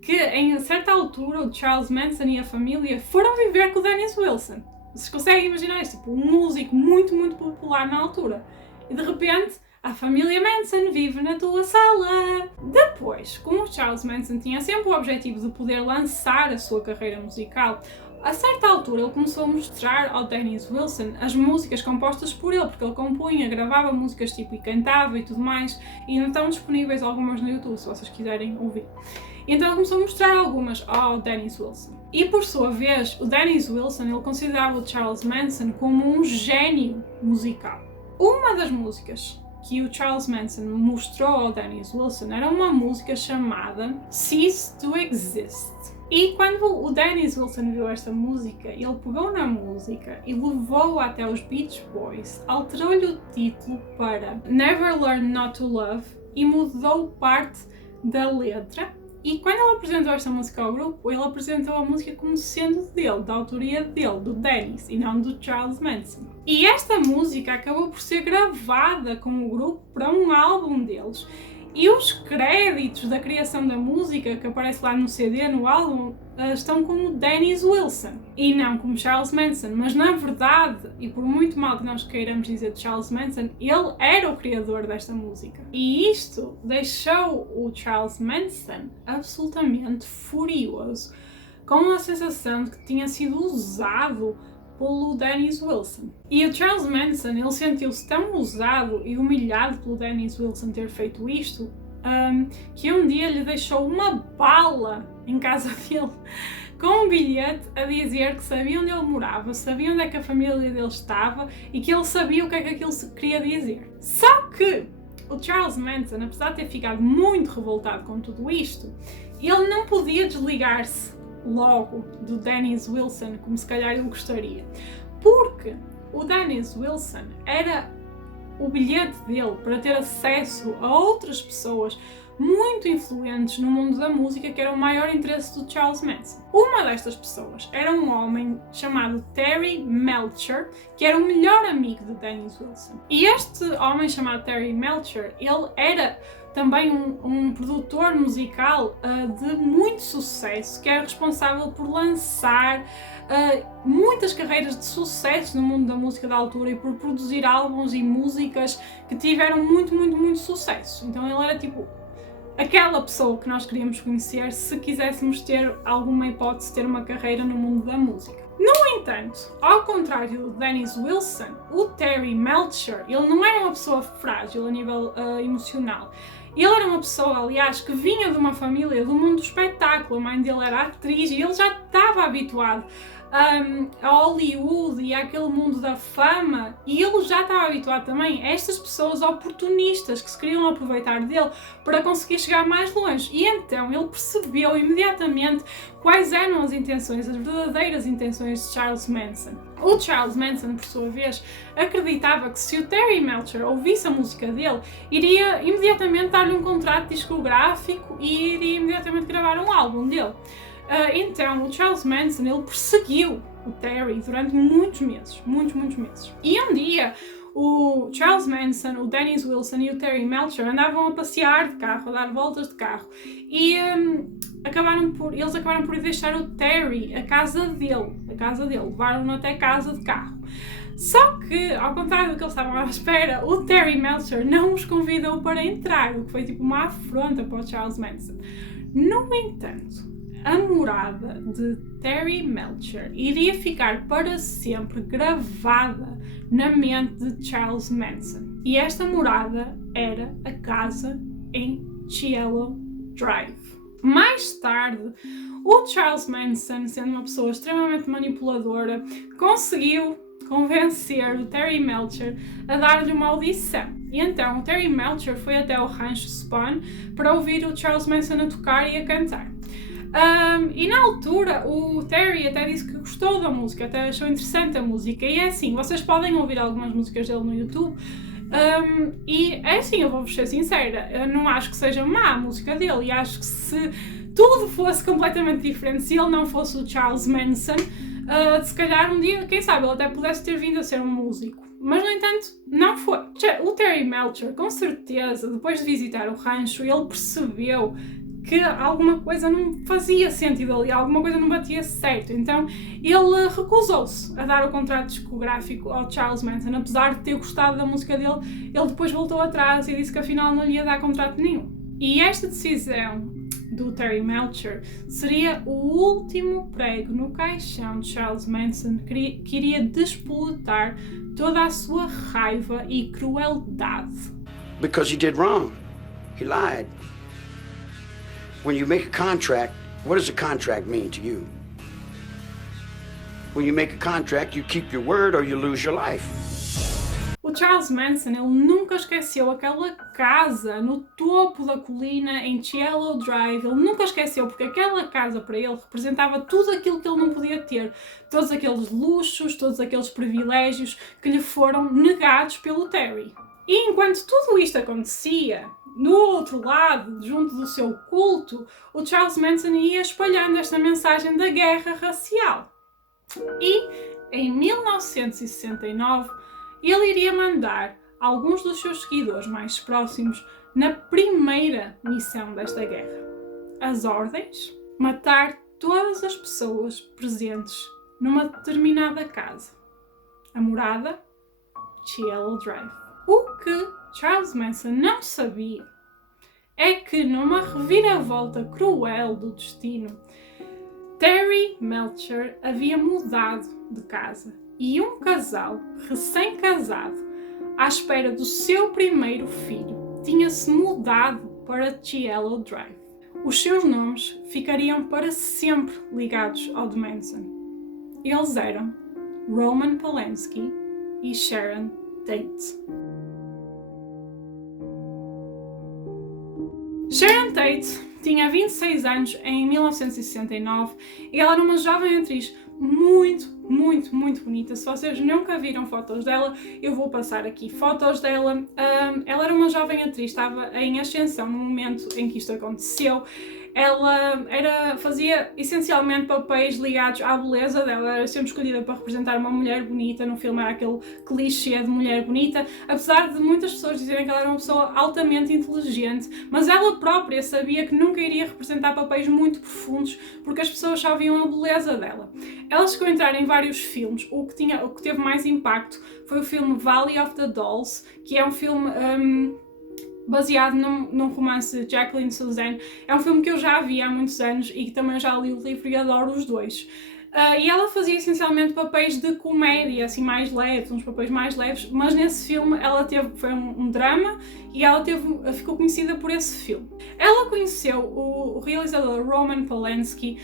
que em certa altura o Charles Manson e a família foram viver com o Dennis Wilson. Vocês conseguem imaginar isto? Tipo, um músico muito, muito popular na altura. E de repente, A família Manson vive na tua sala. Depois, como o Charles Manson tinha sempre o objetivo de poder lançar a sua carreira musical, a certa altura ele começou a mostrar ao Dennis Wilson as músicas compostas por ele, porque ele compunha, gravava músicas tipo e cantava e tudo mais, e não estão disponíveis algumas no YouTube, se vocês quiserem ouvir. Então ele começou a mostrar algumas ao Dennis Wilson. E por sua vez, o Dennis Wilson ele considerava o Charles Manson como um gênio musical. Uma das músicas que o Charles Manson mostrou ao Dennis Wilson era uma música chamada Cease to Exist. E quando o Dennis Wilson viu esta música, ele pegou na música e levou-a até os Beach Boys, alterou-lhe o título para Never Learn Not to Love e mudou parte da letra. E quando ele apresentou esta música ao grupo, ele apresentou a música como sendo dele, da autoria dele, do Dennis, e não do Charles Manson. E esta música acabou por ser gravada com o grupo para um álbum deles. E os créditos da criação da música, que aparece lá no CD, no álbum, estão como Dennis Wilson e não como Charles Manson. Mas na verdade, e por muito mal que nós queiramos dizer de Charles Manson, ele era o criador desta música. E isto deixou o Charles Manson absolutamente furioso, com a sensação de que tinha sido usado pelo Dennis Wilson. E o Charles Manson, ele sentiu-se tão usado e humilhado pelo Dennis Wilson ter feito isto, que um dia lhe deixou uma bala em casa dele, com um bilhete a dizer que sabia onde ele morava, sabia onde é que a família dele estava e que ele sabia o que é que aquilo queria dizer. Só que o Charles Manson, apesar de ter ficado muito revoltado com tudo isto, ele não podia desligar-se logo do Dennis Wilson, como se calhar ele gostaria, porque o Dennis Wilson era o bilhete dele para ter acesso a outras pessoas muito influentes no mundo da música, que era o maior interesse do Charles Manson. Uma destas pessoas era um homem chamado Terry Melcher, que era o melhor amigo de Dennis Wilson. E este homem chamado Terry Melcher, ele era também um produtor musical de muito sucesso, que era responsável por lançar muitas carreiras de sucesso no mundo da música da altura e por produzir álbuns e músicas que tiveram muito sucesso. Então ele era tipo aquela pessoa que nós queríamos conhecer se quiséssemos ter alguma hipótese de ter uma carreira no mundo da música. No entanto, ao contrário do Dennis Wilson, o Terry Melcher, ele não era uma pessoa frágil a nível emocional. Ele era uma pessoa, aliás, que vinha de uma família do mundo do espetáculo. A mãe dele era atriz e ele já estava habituado a Hollywood e àquele mundo da fama, e ele já estava habituado também a estas pessoas oportunistas que se queriam aproveitar dele para conseguir chegar mais longe. E então ele percebeu imediatamente quais eram as intenções, as verdadeiras intenções de Charles Manson. O Charles Manson, por sua vez, acreditava que se o Terry Melcher ouvisse a música dele, iria imediatamente dar-lhe um contrato discográfico e iria imediatamente gravar um álbum dele. Então o Charles Manson, ele perseguiu o Terry durante muitos meses. E um dia o Charles Manson, o Dennis Wilson e o Terry Melcher andavam a passear de carro, a dar voltas de carro, e eles acabaram por ir deixar o Terry a casa dele, levaram-no até casa de carro. Só que, ao contrário do que eles estavam à espera, o Terry Melcher não os convidou para entrar, o que foi tipo uma afronta para o Charles Manson. No entanto, a morada de Terry Melcher iria ficar para sempre gravada na mente de Charles Manson. E esta morada era a casa em Cielo Drive. Mais tarde, o Charles Manson, sendo uma pessoa extremamente manipuladora, conseguiu convencer o Terry Melcher a dar-lhe uma audição. E então o Terry Melcher foi até o rancho Spawn para ouvir o Charles Manson a tocar e a cantar. E na altura o Terry até disse que gostou da música, até achou interessante a música. E é assim, vocês podem ouvir algumas músicas dele no YouTube. E é assim, eu vou-vos ser sincera, eu não acho que seja má a música dele, e acho que se tudo fosse completamente diferente, se ele não fosse o Charles Manson, se calhar um dia, quem sabe, ele até pudesse ter vindo a ser um músico. Mas, no entanto, não foi. O Terry Melcher, com certeza, depois de visitar o rancho, ele percebeu que alguma coisa não fazia sentido ali, alguma coisa não batia certo. Então ele recusou-se a dar o contrato discográfico ao Charles Manson, apesar de ter gostado da música dele. Ele depois voltou atrás e disse que afinal não lhe ia dar contrato nenhum. E esta decisão do Terry Melcher seria o último prego no caixão de Charles Manson, que iria despoletar toda a sua raiva e crueldade. Because he did wrong. He lied. When you make a contract, what does a contract mean to you? When you make a contract, you keep your word or you lose your life. O Charles Manson, ele nunca esqueceu aquela casa no topo da colina em Cielo Drive. Ele nunca esqueceu, porque aquela casa para ele representava tudo aquilo que ele não podia ter. Todos aqueles luxos, todos aqueles privilégios que lhe foram negados pelo Terry. E enquanto tudo isto acontecia, no outro lado, junto do seu culto, o Charles Manson ia espalhando esta mensagem da guerra racial. E, em 1969, ele iria mandar alguns dos seus seguidores mais próximos na primeira missão desta guerra. As ordens: matar todas as pessoas presentes numa determinada casa. A morada: Cielo Drive. O que Charles Manson não sabia é que, numa reviravolta cruel do destino, Terry Melcher havia mudado de casa e um casal recém-casado, à espera do seu primeiro filho, tinha-se mudado para Cielo Drive. Os seus nomes ficariam para sempre ligados ao de Manson. Eles eram Roman Polanski e Sharon Tate. Sharon Tate tinha 26 anos em 1969 e ela era uma jovem atriz muito bonita. Se vocês nunca viram fotos dela, eu vou passar aqui fotos dela. Ela era uma jovem atriz, estava em ascensão no momento em que isto aconteceu. Ela fazia essencialmente papéis ligados à beleza dela, era sempre escolhida para representar uma mulher bonita. No filme era aquele clichê de mulher bonita, apesar de muitas pessoas dizerem que ela era uma pessoa altamente inteligente, mas ela própria sabia que nunca iria representar papéis muito profundos, porque as pessoas só viam a beleza dela. Ela chegou a entrar em vários filmes. O que teve mais impacto foi o filme Valley of the Dolls, que é um filme baseado num romance de Jacqueline Susann. É um filme que eu já vi há muitos anos e que também já li o livro e adoro os dois. E ela fazia essencialmente papéis de comédia, assim, mais leves, uns papéis mais leves, mas nesse filme ela foi um drama e ela ficou conhecida por esse filme. Ela conheceu o realizador Roman Polanski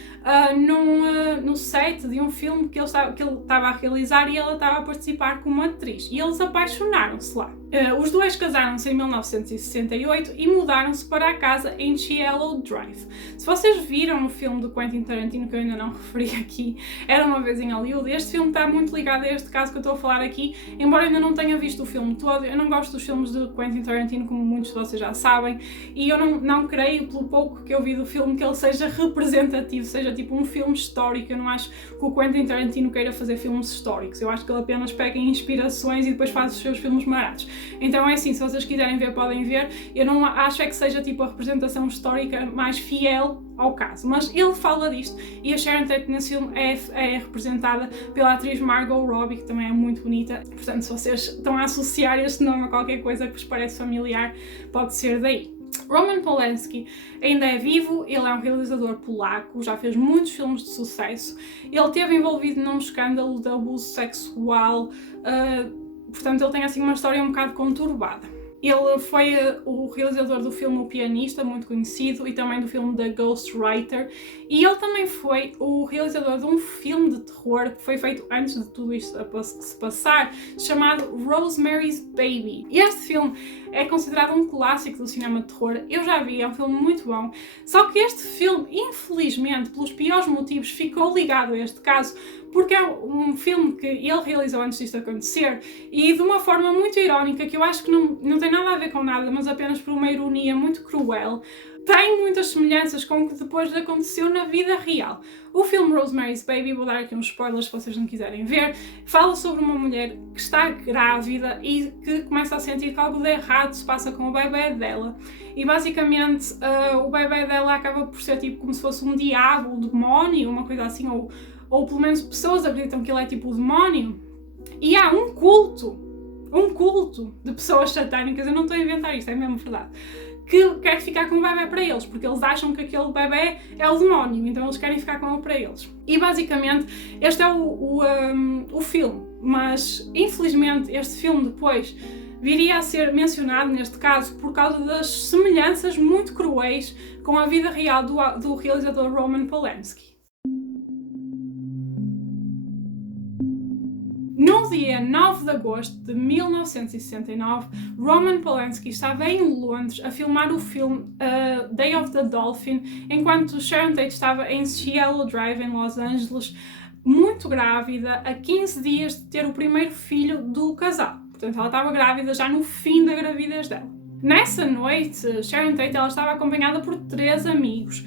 no set de um filme que ele estava a realizar e ela estava a participar como atriz, e eles apaixonaram-se lá. Os dois casaram-se em 1968 e mudaram-se para a casa em Cielo Drive. Se vocês viram o filme do Quentin Tarantino, que eu ainda não referi aqui, Era Uma Vez em Hollywood, este filme está muito ligado a este caso que eu estou a falar aqui, embora eu ainda não tenha visto o filme todo. Eu não gosto dos filmes de Quentin Tarantino, como muitos de vocês já sabem, e eu não creio, pelo pouco que eu vi do filme, que ele seja representativo, seja tipo um filme histórico. Eu não acho que o Quentin Tarantino queira fazer filmes históricos, eu acho que ele apenas pega inspirações e depois faz os seus filmes baratos. Então é assim, se vocês quiserem ver, podem ver. Eu não acho que seja tipo a representação histórica mais fiel ao caso, mas ele fala disto, e a Sharon Tate nesse filme é representada pela atriz Margot Robbie, que também é muito bonita. Portanto, se vocês estão a associar este nome a qualquer coisa que vos parece familiar, pode ser daí. Roman Polanski ainda é vivo, ele é um realizador polaco, já fez muitos filmes de sucesso. Ele esteve envolvido num escândalo de abuso sexual, portanto ele tem assim uma história um bocado conturbada. Ele foi o realizador do filme O Pianista, muito conhecido, e também do filme The Ghostwriter, e ele também foi o realizador de um filme de terror que foi feito antes de tudo isto se passar, chamado Rosemary's Baby. E este filme é considerado um clássico do cinema de terror. Eu já vi, é um filme muito bom, só que este filme, infelizmente, pelos piores motivos, ficou ligado a este caso, porque é um filme que ele realizou antes disto acontecer, e de uma forma muito irónica, que eu acho que não tem nada a ver com nada, mas apenas por uma ironia muito cruel. tem muitas semelhanças com o que depois aconteceu na vida real. O filme Rosemary's Baby, vou dar aqui uns spoilers se vocês não quiserem ver, fala sobre uma mulher que está grávida e que começa a sentir que algo de errado se passa com o bebê dela. E basicamente o bebê dela acaba por ser tipo como se fosse um diabo, um demónio, uma coisa assim, ou pelo menos pessoas acreditam que ele é tipo o demónio. E há um culto de pessoas satânicas, eu não estou a inventar isto, é mesmo verdade, que quer ficar com o bebê para eles, porque eles acham que aquele bebê é o demónio, então eles querem ficar com ele para eles. E basicamente este é o filme, mas infelizmente este filme depois viria a ser mencionado neste caso por causa das semelhanças muito cruéis com a vida real do realizador Roman Polanski. No dia 9 de agosto de 1969, Roman Polanski estava em Londres a filmar o filme Day of the Dolphin, enquanto Sharon Tate estava em Cielo Drive, em Los Angeles, muito grávida, a 15 dias de ter o primeiro filho do casal. Portanto, ela estava grávida já no fim da gravidez dela. Nessa noite, Sharon Tate ela estava acompanhada por 3 amigos,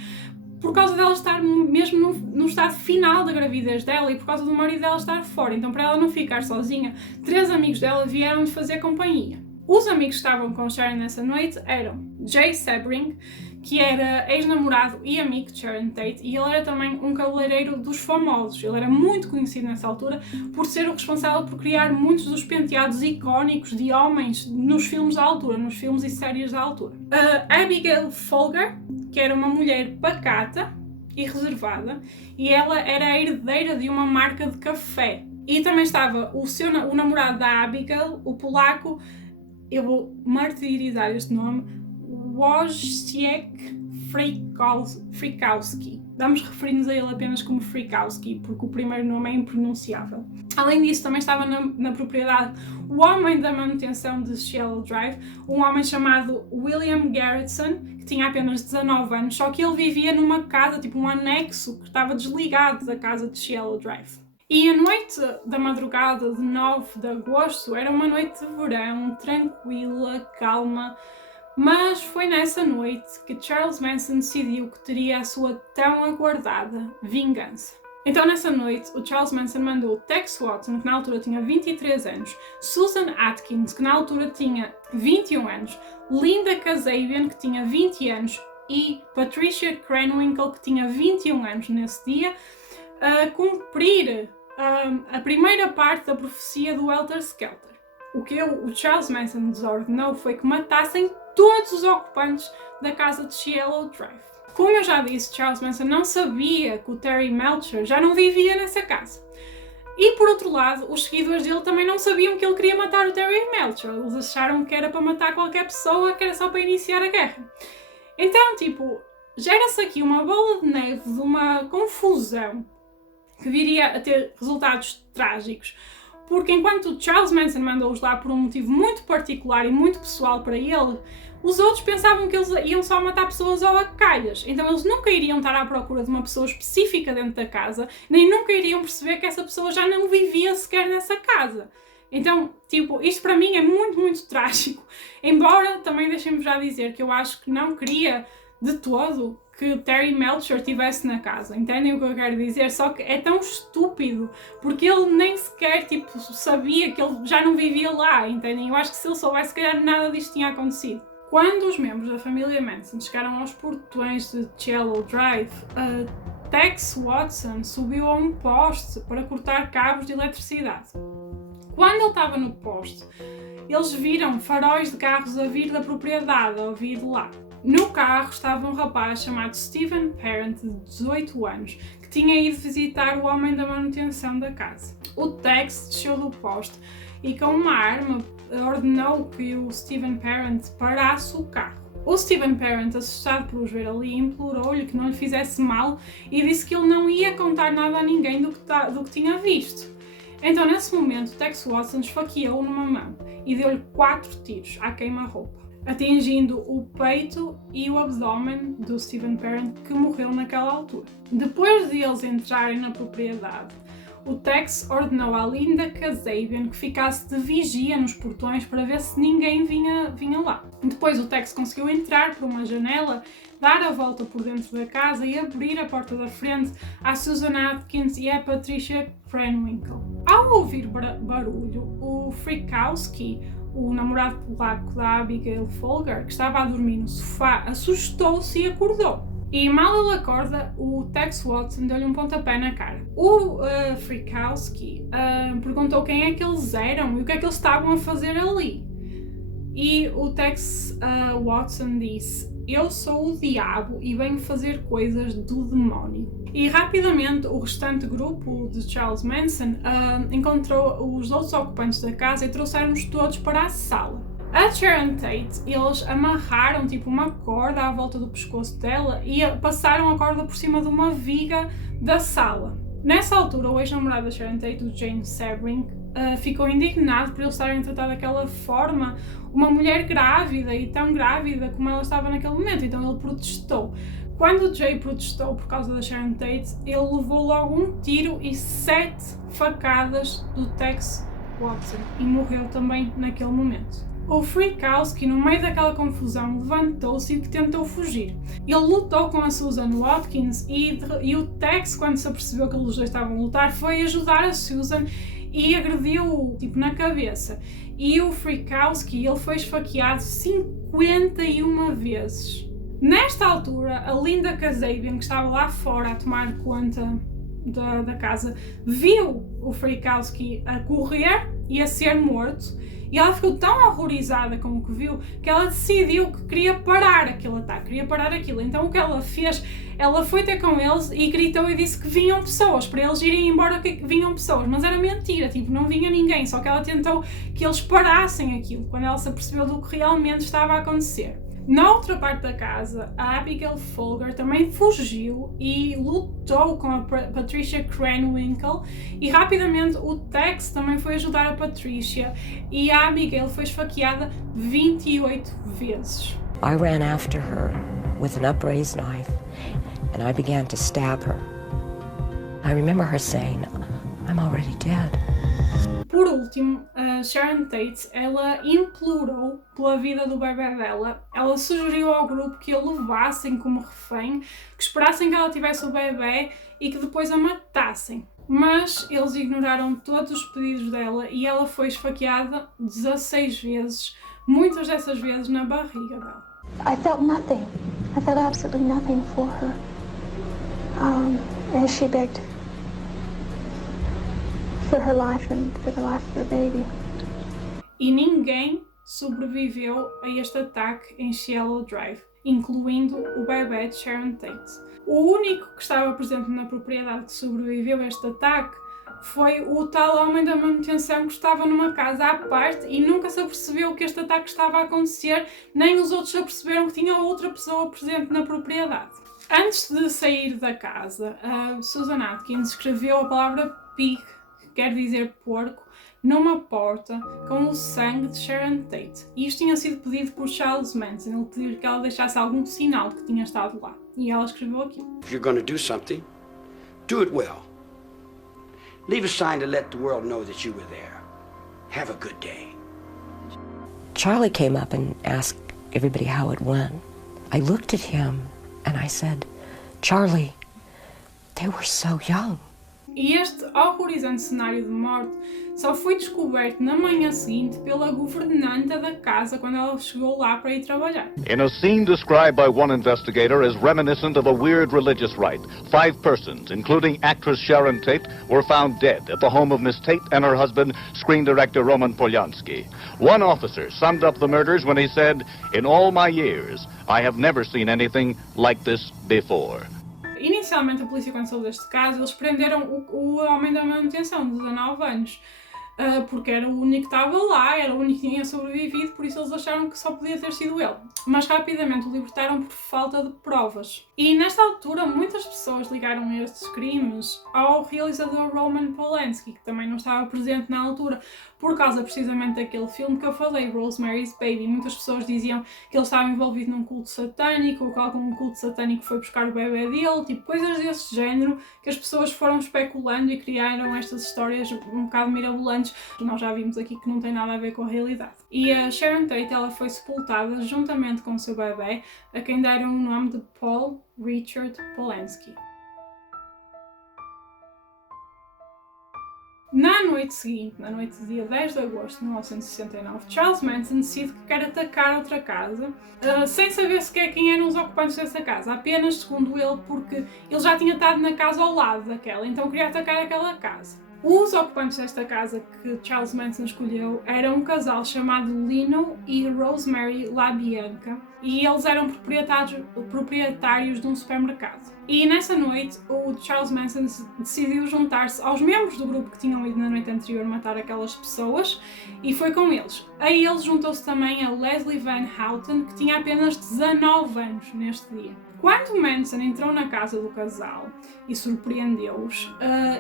por causa dela estar mesmo no estado final da gravidez dela e por causa do marido dela estar fora. Então, para ela não ficar sozinha, 3 amigos dela vieram-lhe fazer companhia. Os amigos que estavam com Sharon nessa noite eram Jay Sebring, que era ex-namorado e amigo de Sharon Tate, e ele era também um cabeleireiro dos famosos. Ele era muito conhecido nessa altura por ser o responsável por criar muitos dos penteados icónicos de homens nos filmes da altura, nos filmes e séries da altura. Abigail Folger, que era uma mulher pacata e reservada, e ela era a herdeira de uma marca de café. E também estava o namorado da Abigail, o polaco, eu vou martirizar este nome, Wojciech Frykowski. Vamos referir-nos a ele apenas como Frykowski, porque o primeiro nome é impronunciável. Além disso, também estava na propriedade o homem da manutenção de Cielo Drive, um homem chamado William Garretson, que tinha apenas 19 anos, só que ele vivia numa casa, tipo um anexo, que estava desligado da casa de Cielo Drive. E a noite da madrugada de 9 de agosto era uma noite de verão, tranquila, calma, mas foi nessa noite que Charles Manson decidiu que teria a sua tão aguardada vingança. Então nessa noite o Charles Manson mandou Tex Watson, que na altura tinha 23 anos, Susan Atkins, que na altura tinha 21 anos, Linda Kasabian, que tinha 20 anos, e Patricia Krenwinkel, que tinha 21 anos nesse dia, a cumprir a primeira parte da profecia do Helter Skelter. O que o Charles Manson desordenou foi que matassem todos os ocupantes da casa de Cielo Drive. Como eu já disse, Charles Manson não sabia que o Terry Melcher já não vivia nessa casa. E por outro lado, os seguidores dele também não sabiam que ele queria matar o Terry Melcher. Eles acharam que era para matar qualquer pessoa, que era só para iniciar a guerra. Então, tipo, gera-se aqui uma bola de neve de uma confusão que viria a ter resultados trágicos. Porque enquanto Charles Manson mandou-os lá por um motivo muito particular e muito pessoal para ele, os outros pensavam que eles iam só matar pessoas ao calhas. Então eles nunca iriam estar à procura de uma pessoa específica dentro da casa, nem nunca iriam perceber que essa pessoa já não vivia sequer nessa casa. Então, tipo, isto para mim é muito, muito trágico. Embora, também deixem-me já dizer que eu acho que não queria de todo que Terry Melcher estivesse na casa. Entendem o que eu quero dizer? Só que é tão estúpido, porque ele nem sequer, tipo, sabia que ele já não vivia lá, entendem? Eu acho que se ele soubesse, se calhar nada disto tinha acontecido. Quando os membros da família Manson chegaram aos portões de Cielo Drive, Tex Watson subiu a um poste para cortar cabos de eletricidade. Quando ele estava no poste, eles viram faróis de carros a vir da propriedade, a vir de lá. No carro estava um rapaz chamado Stephen Parent, de 18 anos, que tinha ido visitar o homem da manutenção da casa. O Tex desceu do poste e com uma arma ordenou que o Stephen Parent parasse o carro. O Stephen Parent, assustado por os ver ali, implorou-lhe que não lhe fizesse mal e disse que ele não ia contar nada a ninguém do que tinha visto. Então, nesse momento, Tex Watson esfaqueou numa mão e deu-lhe 4 tiros à queima-roupa, atingindo o peito e o abdômen do Stephen Parent, que morreu naquela altura. Depois de eles entrarem na propriedade, o Tex ordenou à Linda Kasabian que ficasse de vigia nos portões para ver se ninguém vinha lá. Depois o Tex conseguiu entrar por uma janela dar a volta por dentro da casa e abrir a porta da frente à Susan Atkins e à Patricia Krenwinkel. Ao ouvir barulho, o Frykowski, o namorado polaco da Abigail Folger, que estava a dormir no sofá, assustou-se e acordou. E mal ele acorda, o Tex Watson deu-lhe um pontapé na cara. O Frykowski perguntou quem é que eles eram e o que é que eles estavam a fazer ali. E o Tex Watson disse: "Eu sou o diabo e venho fazer coisas do demónio." E rapidamente o restante grupo de Charles Manson encontrou os outros ocupantes da casa e trouxeram-nos todos para a sala. A Sharon Tate, eles amarraram tipo uma corda à volta do pescoço dela e passaram a corda por cima de uma viga da sala. Nessa altura, o ex-namorado da Sharon Tate, o James Sebring, ficou indignado por eles estarem a tratar daquela forma uma mulher grávida e tão grávida como ela estava naquele momento, então ele protestou. Quando o Jay protestou por causa da Sharon Tate, ele levou logo um tiro e 7 facadas do Tex Watson e morreu também naquele momento. O Frykowski, no meio daquela confusão, levantou-se e tentou fugir. Ele lutou com a Susan Watkins e o Tex, quando se apercebeu que eles dois estavam a lutar, foi ajudar a Susan e agrediu-o tipo na cabeça. E o Frykowski, ele foi esfaqueado 51 vezes. Nesta altura, a Linda Kasabian, que estava lá fora a tomar conta da casa, viu o Frykowski a correr e a ser morto, e ela ficou tão horrorizada com o que viu que ela decidiu que queria parar aquele ataque, queria parar aquilo. Então o que ela fez, ela foi ter com eles e gritou e disse que vinham pessoas, para eles irem embora, que vinham pessoas, mas era mentira, tipo, não vinha ninguém, só que ela tentou que eles parassem aquilo, quando ela se apercebeu do que realmente estava a acontecer. Na outra parte da casa, a Abigail Folger também fugiu e lutou com a Patricia Krenwinkel, e rapidamente o Tex também foi ajudar a Patricia e a Abigail foi esfaqueada 28 vezes. I ran after her with an upraised knife and I began to stab her. I remember her saying, "I'm already dead." Por último, a Sharon Tate, ela implorou pela vida do bebé dela. Ela sugeriu ao grupo que a levassem como refém, que esperassem que ela tivesse o bebé e que depois a matassem. Mas eles ignoraram todos os pedidos dela e ela foi esfaqueada 16 vezes, muitas dessas vezes na barriga dela. I felt nothing. I felt absolutely nothing for her. As she begged for her life and for the life of her baby. E ninguém sobreviveu a este ataque em Cielo Drive, incluindo o bebé de Sharon Tate. O único que estava presente na propriedade que sobreviveu a este ataque foi o tal homem da manutenção que estava numa casa à parte e nunca se apercebeu que este ataque estava a acontecer, nem os outros se aperceberam que tinha outra pessoa presente na propriedade. Antes de sair da casa, a Susan Atkins escreveu a palavra pig, que quer dizer porco, numa porta com o sangue de Sharon Tate. E isto tinha sido pedido por Charles Manson. Ele pediu que ela deixasse algum sinal de que tinha estado lá. E ela escreveu aquilo. If you're going to do something, do it well. Leave a sign to let the world know that you were there. Have a good day. Charlie came up and asked everybody how it went. I looked at him and I said, "Charlie, they were so young." E este horrorizante cenário de morte só foi descoberto na manhã seguinte pela governanta da casa quando ela chegou lá para ir trabalhar. In a scene described by one investigator as reminiscent of a weird religious rite, 5 persons, including actress Sharon Tate, were found dead at the home of Miss Tate and her husband, screen director Roman Polanski. One officer summed up the murders when he said, "In all my years, I have never seen anything like this before." Inicialmente a polícia, quando soube deste caso, eles prenderam o homem da manutenção de 19 anos, porque era o único que estava lá, era o único que tinha sobrevivido, por isso eles acharam que só podia ter sido ele. Mas rapidamente o libertaram por falta de provas. E nesta altura muitas pessoas ligaram estes crimes ao realizador Roman Polanski, que também não estava presente na altura, por causa precisamente daquele filme que eu falei, Rosemary's Baby. Muitas pessoas diziam que ele estava envolvido num culto satânico, ou que algum culto satânico foi buscar o bebê dele, tipo coisas desse género, que as pessoas foram especulando e criaram estas histórias um bocado mirabolantes antes, nós já vimos aqui que não tem nada a ver com a realidade. E a Sharon Tate, ela foi sepultada juntamente com o seu bebê, a quem deram o nome de Paul Richard Polanski. Na noite seguinte, na noite do dia 10 de agosto de 1969, Charles Manson decide que quer atacar outra casa, sem saber sequer quem eram os ocupantes dessa casa, apenas, segundo ele, porque ele já tinha estado na casa ao lado daquela, então queria atacar aquela casa. Os ocupantes desta casa que Charles Manson escolheu eram um casal chamado Lino e Rosemary LaBianca, e eles eram proprietários de um supermercado. E nessa noite o Charles Manson decidiu juntar-se aos membros do grupo que tinham ido na noite anterior matar aquelas pessoas, e foi com eles. A eles juntou-se também a Leslie Van Houten, que tinha apenas 19 anos neste dia. Quando Manson entrou na casa do casal e surpreendeu-os,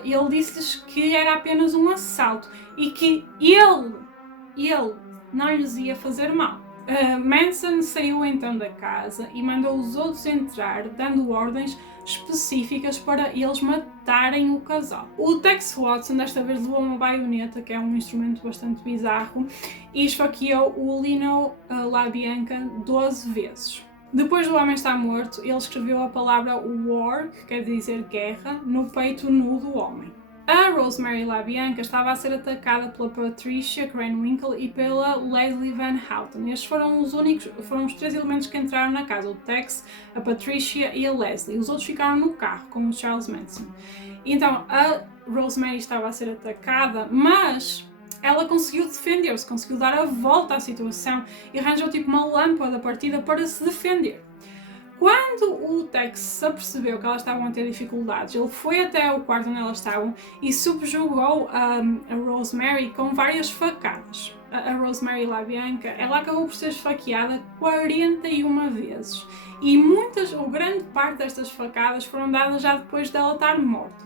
ele disse-lhes que era apenas um assalto e que ele não lhes ia fazer mal. Manson saiu então da casa e mandou os outros entrar, dando ordens específicas para eles matarem o casal. O Tex Watson desta vez levou uma baioneta, que é um instrumento bastante bizarro, e esfaqueou o Lino LaBianca 12 vezes. Depois do homem estar morto, ele escreveu a palavra war, que quer dizer guerra, no peito nu do homem. A Rosemary LaBianca estava a ser atacada pela Patricia Krenwinkel e pela Leslie Van Houten. Estes foram os três elementos que entraram na casa, o Tex, a Patricia e a Leslie. Os outros ficaram no carro com o Charles Manson. Então, a Rosemary estava a ser atacada, mas ela conseguiu defender-se, conseguiu dar a volta à situação e arranjou tipo uma lâmpada partida para se defender. Quando o Tex se apercebeu que elas estavam a ter dificuldades, ele foi até o quarto onde elas estavam e subjugou a Rosemary com várias facadas. A Rosemary LaBianca, ela acabou por ser esfaqueada 41 vezes e grande parte destas facadas foram dadas já depois dela estar morta.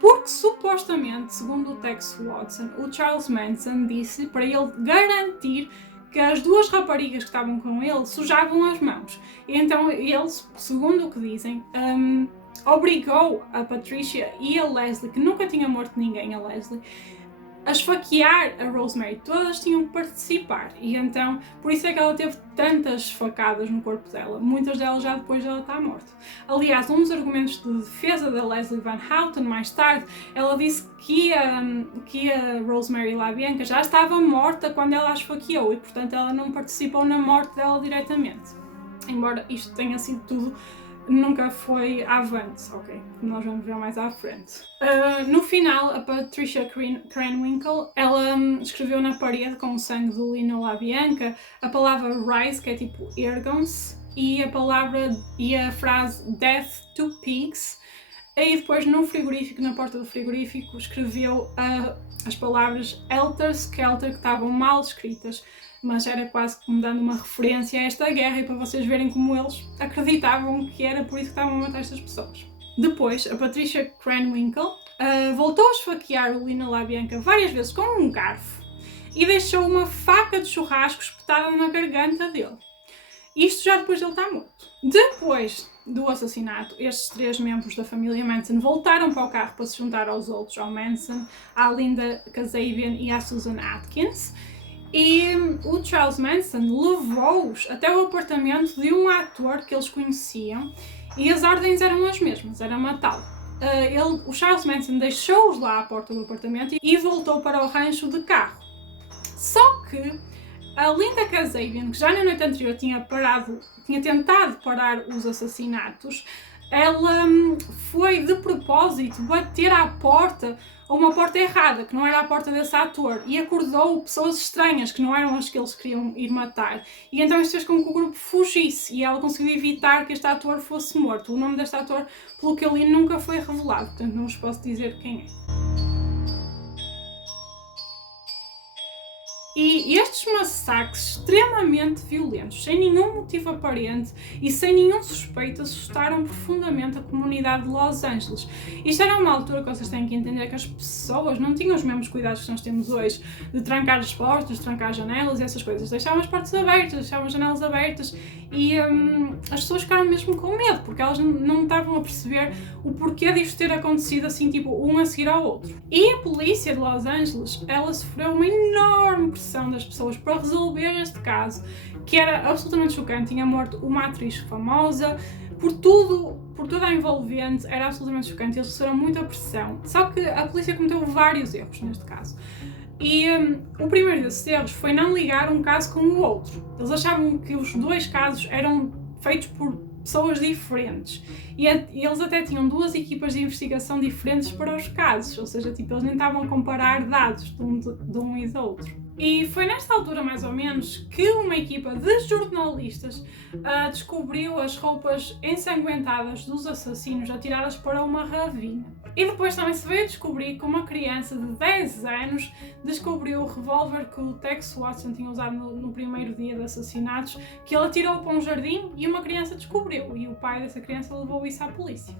Porque supostamente, segundo o Tex Watson, o Charles Manson disse para ele garantir que as duas raparigas que estavam com ele sujavam as mãos. E então ele, segundo o que dizem, obrigou a Patricia e a Leslie, que nunca tinha morto ninguém, a Leslie, a esfaquear a Rosemary. Todas tinham que participar. E então, por isso é que ela teve tantas facadas no corpo dela. Muitas delas já depois dela estar morta. Aliás, um dos argumentos de defesa da Leslie Van Houten, mais tarde, ela disse que a Rosemary LaBianca já estava morta quando ela a esfaqueou e, portanto, ela não participou na morte dela diretamente. Embora isto tenha sido tudo, nunca foi avante, ok? Nós vamos ver mais à frente. No final, a Patricia Krenwinkel, ela escreveu na parede com o sangue do Lino LaBianca a palavra rise, que é tipo ergam-se, e a frase death to pigs. E depois no frigorífico, na porta do frigorífico, escreveu as palavras helter skelter, que estavam mal escritas, mas era quase como dando uma referência a esta guerra e para vocês verem como eles acreditavam que era por isso que estavam a matar estas pessoas. Depois, a Patricia Krenwinkel voltou a esfaquear o Lino LaBianca várias vezes com um garfo e deixou uma faca de churrasco espetada na garganta dele. Isto já depois de ele estar morto. Depois do assassinato, estes três membros da família Manson voltaram para o carro para se juntar aos outros, ao Manson, à Linda Kasabian e à Susan Atkins. E o Charles Manson levou-os até o apartamento de um ator que eles conheciam e as ordens eram as mesmas, era matá-lo. O Charles Manson deixou-os lá à porta do apartamento e voltou para o rancho de carro. Só que a Linda Kasabian, que já na noite anterior tinha tentado parar os assassinatos, ela foi de propósito bater à porta, ou uma porta errada, que não era a porta desse ator, e acordou pessoas estranhas, que não eram as que eles queriam ir matar. E então isto fez com que o grupo fugisse, e ela conseguiu evitar que este ator fosse morto. O nome deste ator, pelo que eu li, nunca foi revelado, portanto não vos posso dizer quem é. E estes massacres extremamente violentos, sem nenhum motivo aparente e sem nenhum suspeito, assustaram profundamente a comunidade de Los Angeles. Isto era uma altura que vocês têm que entender que as pessoas não tinham os mesmos cuidados que nós temos hoje, de trancar as portas, de trancar as janelas e essas coisas. Deixavam as portas abertas, deixavam as janelas abertas e as pessoas ficaram mesmo com medo, porque elas não estavam a perceber o porquê disto ter acontecido assim, tipo, um a seguir ao outro. E a polícia de Los Angeles, ela sofreu uma enorme pressão das pessoas para resolver este caso, que era absolutamente chocante. Tinha morto uma atriz famosa, por toda a envolvente, era absolutamente chocante. Eles sofreram muita pressão. Só que a polícia cometeu vários erros neste caso. E o primeiro desses erros foi não ligar um caso com o outro. Eles achavam que os dois casos eram feitos por pessoas diferentes. E eles até tinham duas equipas de investigação diferentes para os casos. Ou seja, tipo, eles nem estavam a comparar dados de um e do outro. E foi nesta altura, mais ou menos, que uma equipa de jornalistas descobriu as roupas ensanguentadas dos assassinos atiradas para uma ravina. E depois também se veio descobrir que uma criança de 10 anos descobriu o revólver que o Tex Watson tinha usado no primeiro dia de assassinatos, que ele atirou para um jardim e uma criança descobriu. E o pai dessa criança levou isso à polícia.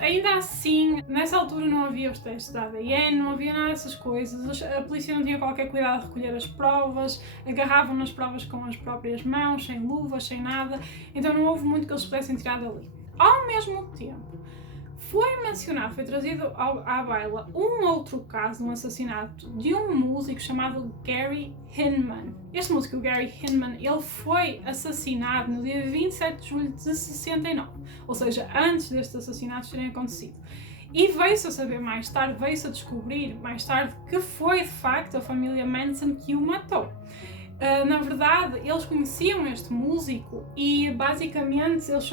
Ainda assim, nessa altura não havia os testes de ADN, não havia nada dessas coisas. A polícia não tinha qualquer cuidado de recolher as provas, agarravam nas provas com as próprias mãos, sem luvas, sem nada. Então não houve muito que eles pudessem tirar dali. Ao mesmo tempo, foi trazido à baila um outro caso, um assassinato de um músico chamado Gary Hinman. Este músico, Gary Hinman, ele foi assassinado no dia 27 de julho de 69, ou seja, antes destes assassinatos terem acontecido. E veio-se a saber mais tarde, veio-se a descobrir mais tarde que foi de facto a família Manson que o matou. Na verdade, eles conheciam este músico e basicamente eles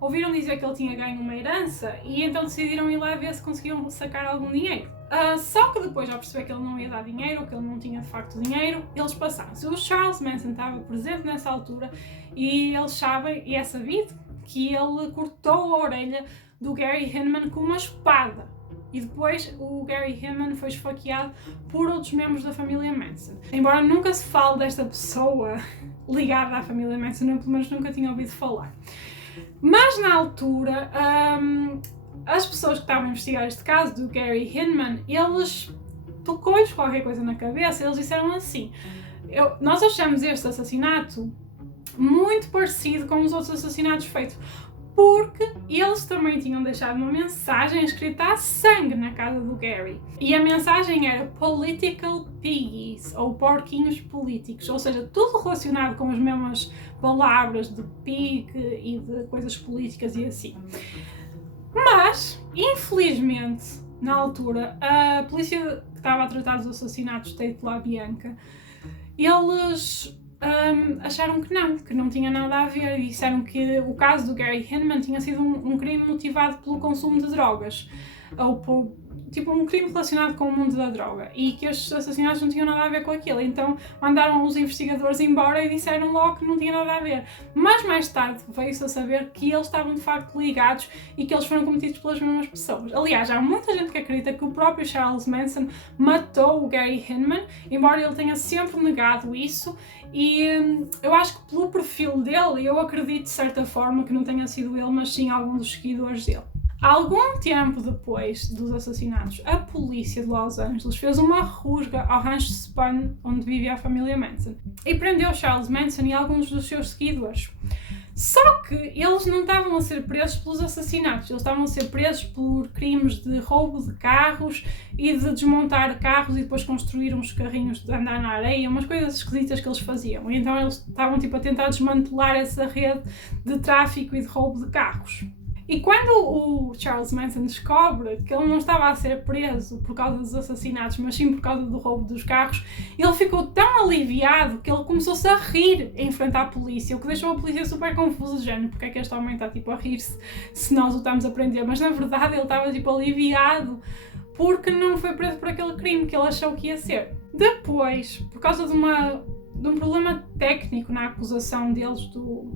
ouviram dizer que ele tinha ganho uma herança e então decidiram ir lá ver se conseguiam sacar algum dinheiro. Só que depois, ao perceber que ele não ia dar dinheiro, ou que ele não tinha de facto dinheiro, eles passaram-se. O Charles Manson estava presente nessa altura e eles sabem, e é sabido, que ele cortou a orelha do Gary Hinman com uma espada. E depois o Gary Hinman foi esfaqueado por outros membros da família Manson. Embora nunca se fale desta pessoa ligada à família Manson, eu pelo menos nunca tinha ouvido falar. Mas na altura, as pessoas que estavam a investigar este caso do Gary Hinman, eles tocou-lhes qualquer coisa na cabeça, eles disseram assim: nós achamos este assassinato muito parecido com os outros assassinatos feitos, porque eles também tinham deixado uma mensagem escrita a sangue na casa do Gary. E a mensagem era Political Piggies, ou porquinhos políticos, ou seja, tudo relacionado com as mesmas palavras de pig e de coisas políticas e assim. Mas, infelizmente, na altura, a polícia que estava a tratar dos assassinatos de Tate LaBianca, eles acharam que não tinha nada a ver e disseram que o caso do Gary Hinman tinha sido um crime motivado pelo consumo de drogas, ou por um crime relacionado com o mundo da droga, e que estes assassinatos não tinham nada a ver com aquilo. Então mandaram os investigadores embora e disseram logo que não tinha nada a ver. Mas mais tarde veio-se a saber que eles estavam de facto ligados e que eles foram cometidos pelas mesmas pessoas. Aliás, há muita gente que acredita que o próprio Charles Manson matou o Gary Hinman, embora ele tenha sempre negado isso. E eu acho que pelo perfil dele, eu acredito de certa forma que não tenha sido ele, mas sim algum dos seguidores dele. Algum tempo depois dos assassinatos, a polícia de Los Angeles fez uma rusga ao rancho Spahn, onde vivia a família Manson, e prendeu Charles Manson e alguns dos seus seguidores. Só que eles não estavam a ser presos pelos assassinatos, eles estavam a ser presos por crimes de roubo de carros e de desmontar carros e depois construir uns carrinhos de andar na areia, umas coisas esquisitas que eles faziam. E então eles estavam a tentar desmantelar essa rede de tráfico e de roubo de carros. E quando o Charles Manson descobre que ele não estava a ser preso por causa dos assassinatos, mas sim por causa do roubo dos carros, ele ficou tão aliviado que ele começou-se a rir em frente à polícia, o que deixou a polícia super confusa, de género, porque é que este homem está a rir-se se nós o estamos a prender, mas na verdade ele estava aliviado porque não foi preso por aquele crime que ele achou que ia ser. Depois, por causa de um problema técnico na acusação deles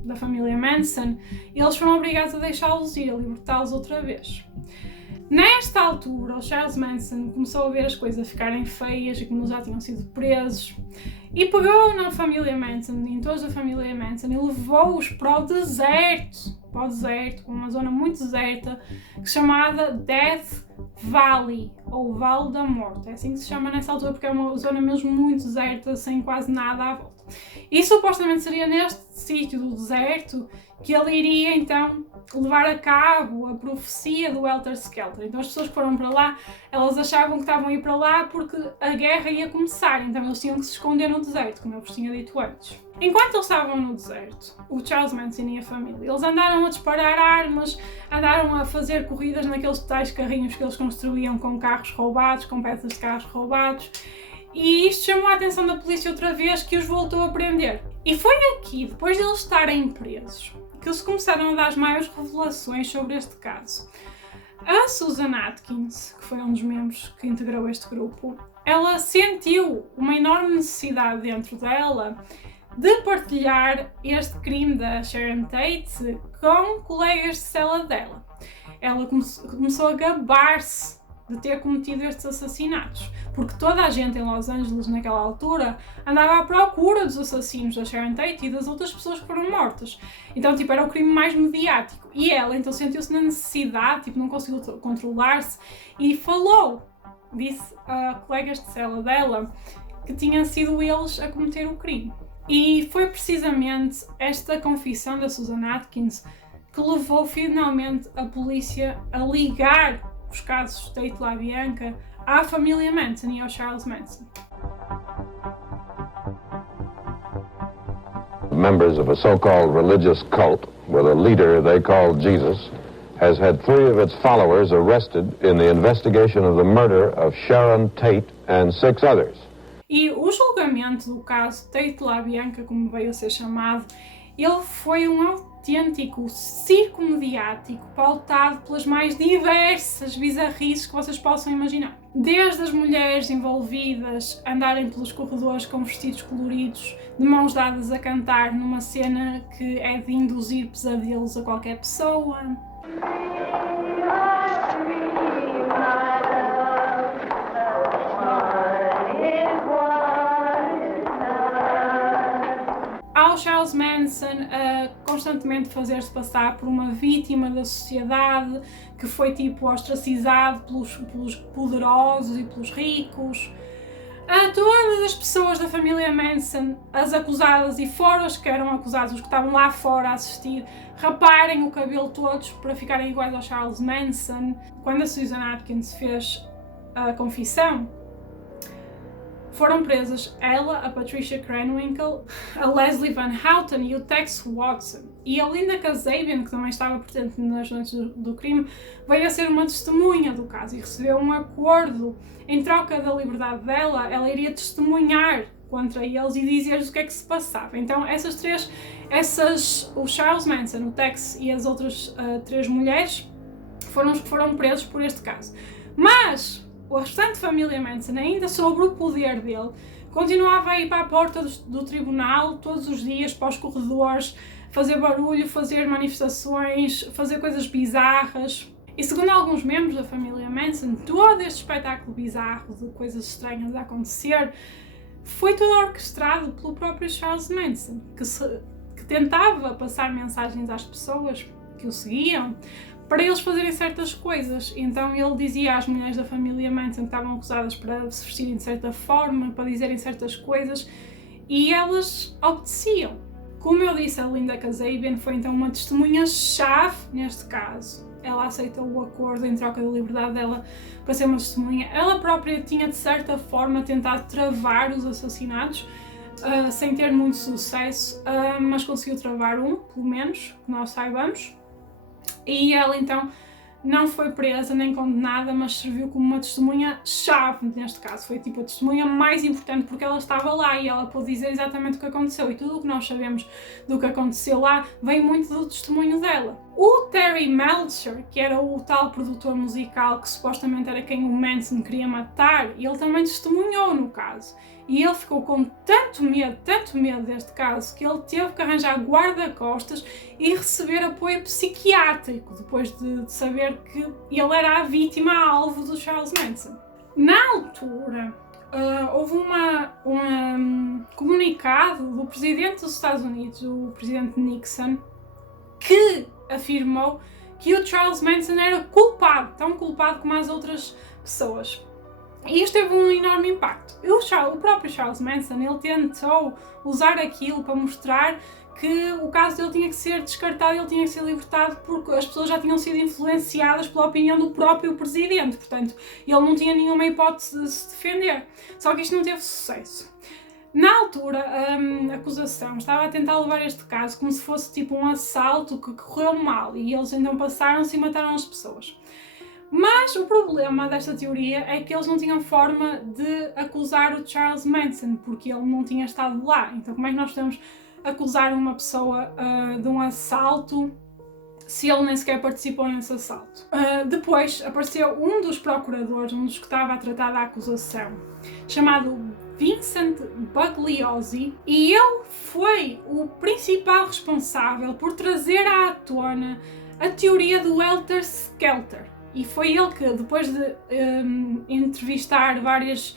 da família Manson, eles foram obrigados a deixá-los ir, a libertá-los outra vez. Nesta altura, o Charles Manson começou a ver as coisas ficarem feias e como eles já tinham sido presos, e pegou na família Manson, em todos da família Manson, e levou-os para o deserto, uma zona muito deserta, chamada Death Valley, ou Vale da Morte. É assim que se chama nessa altura, porque é uma zona mesmo muito deserta, sem quase nada à volta. E supostamente seria neste sítio do deserto que ele iria então levar a cabo a profecia do Helter Skelter. Então as pessoas que foram para lá, elas achavam que estavam a ir para lá porque a guerra ia começar, então eles tinham que se esconder no deserto, como eu vos tinha dito antes. Enquanto eles estavam no deserto, o Charles Manson e a família, eles andaram a disparar armas, andaram a fazer corridas naqueles tais carrinhos que eles construíam com carros roubados, com peças de carros roubados, e isto chamou a atenção da polícia outra vez, que os voltou a prender. E foi aqui, depois de eles estarem presos, que eles começaram a dar as maiores revelações sobre este caso. A Susan Atkins, que foi um dos membros que integrou este grupo, ela sentiu uma enorme necessidade dentro dela de partilhar este crime da Sharon Tate com colegas de cela dela. Ela começou a gabar-se de ter cometido estes assassinatos, porque toda a gente em Los Angeles naquela altura andava à procura dos assassinos da Sharon Tate e das outras pessoas que foram mortas. Então, era o crime mais mediático. E ela, então, sentiu-se na necessidade, não conseguiu controlar-se e disse a colegas de cela dela que tinham sido eles a cometer o crime. E foi precisamente esta confissão da Susan Atkins que levou finalmente a polícia a ligar os casos Tate LaBianca à família Manson e ao Charles Manson. Members of a so-called religious cult with a leader they call Jesus has had 3 of its followers arrested in the investigation of the murder of Sharon Tate and 6 others. E o julgamento do caso Tate LaBianca, como veio a ser chamado, ele foi um autêntico circo mediático pautado pelas mais diversas bizarrices que vocês possam imaginar. Desde as mulheres envolvidas andarem pelos corredores com vestidos coloridos, de mãos dadas a cantar numa cena que é de induzir pesadelos a qualquer pessoa. Ao Charles Manson a constantemente fazer-se passar por uma vítima da sociedade que foi ostracizado pelos poderosos e pelos ricos. A todas as pessoas da família Manson, as acusadas e fora os que eram acusados, os que estavam lá fora a assistir, raparem o cabelo todos para ficarem iguais ao Charles Manson. Quando a Susan Atkins fez a confissão, foram presas ela, a Patricia Krenwinkel, a Leslie Van Houten e o Tex Watson. E a Linda Kasabian, que também estava presente nas noites do crime, veio a ser uma testemunha do caso e recebeu um acordo. Em troca da liberdade dela, ela iria testemunhar contra eles e dizer-lhes o que é que se passava. Então o Charles Manson, o Tex e as outras 3 mulheres foram presos por este caso. Mas a restante família Manson, ainda sobre o poder dele, continuava a ir para a porta do tribunal todos os dias, para os corredores, fazer barulho, fazer manifestações, fazer coisas bizarras. E segundo alguns membros da família Manson, todo este espetáculo bizarro de coisas estranhas a acontecer foi tudo orquestrado pelo próprio Charles Manson, que tentava passar mensagens às pessoas que o seguiam para eles fazerem certas coisas. Então ele dizia às mulheres da família Manson que estavam acusadas para se vestirem de certa forma, para dizerem certas coisas, e elas obedeciam. Como eu disse, a Linda Kasabian foi então uma testemunha-chave neste caso. Ela aceitou o acordo em troca da liberdade dela para ser uma testemunha. Ela própria tinha de certa forma tentado travar os assassinatos, sem ter muito sucesso, mas conseguiu travar um, pelo menos, que nós saibamos. E ela então não foi presa nem condenada, mas serviu como uma testemunha-chave neste caso. Foi a testemunha mais importante porque ela estava lá e ela pôde dizer exatamente o que aconteceu. E tudo o que nós sabemos do que aconteceu lá vem muito do testemunho dela. O Terry Melcher, que era o tal produtor musical que supostamente era quem o Manson queria matar, ele também testemunhou no caso. E ele ficou com tanto medo deste caso, que ele teve que arranjar guarda-costas e receber apoio psiquiátrico, depois de saber que ele era a vítima-alvo do Charles Manson. Na altura, houve um comunicado do presidente dos Estados Unidos, o presidente Nixon, que afirmou que o Charles Manson era culpado, tão culpado como as outras pessoas. E isto teve um enorme impacto. O próprio Charles Manson, ele tentou usar aquilo para mostrar que o caso dele tinha que ser descartado, ele tinha que ser libertado porque as pessoas já tinham sido influenciadas pela opinião do próprio presidente, portanto, ele não tinha nenhuma hipótese de se defender. Só que isto não teve sucesso. Na altura, a acusação estava a tentar levar este caso como se fosse tipo um assalto que correu mal e eles então passaram-se e mataram as pessoas. Mas o problema desta teoria é que eles não tinham forma de acusar o Charles Manson, porque ele não tinha estado lá. Então como é que nós podemos acusar uma pessoa de um assalto se ele nem sequer participou nesse assalto? Depois apareceu um dos procuradores, um dos que estava a tratar da acusação, chamado Vincent Bugliosi, e ele foi o principal responsável por trazer à tona a teoria do Helter Skelter. E foi ele que, depois de entrevistar vários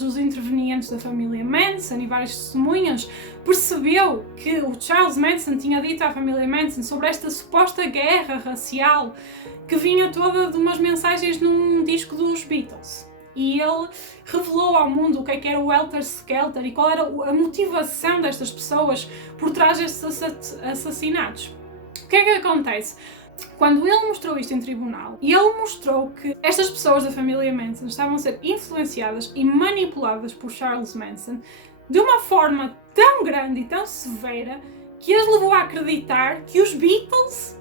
dos intervenientes da família Manson e várias testemunhas, percebeu que o Charles Manson tinha dito à família Manson sobre esta suposta guerra racial que vinha toda de umas mensagens num disco dos Beatles. E ele revelou ao mundo o que era o Helter Skelter e qual era a motivação destas pessoas por trás destes assassinatos. O que é que acontece? Quando ele mostrou isto em tribunal, ele mostrou que estas pessoas da família Manson estavam a ser influenciadas e manipuladas por Charles Manson de uma forma tão grande e tão severa que as levou a acreditar que os Beatles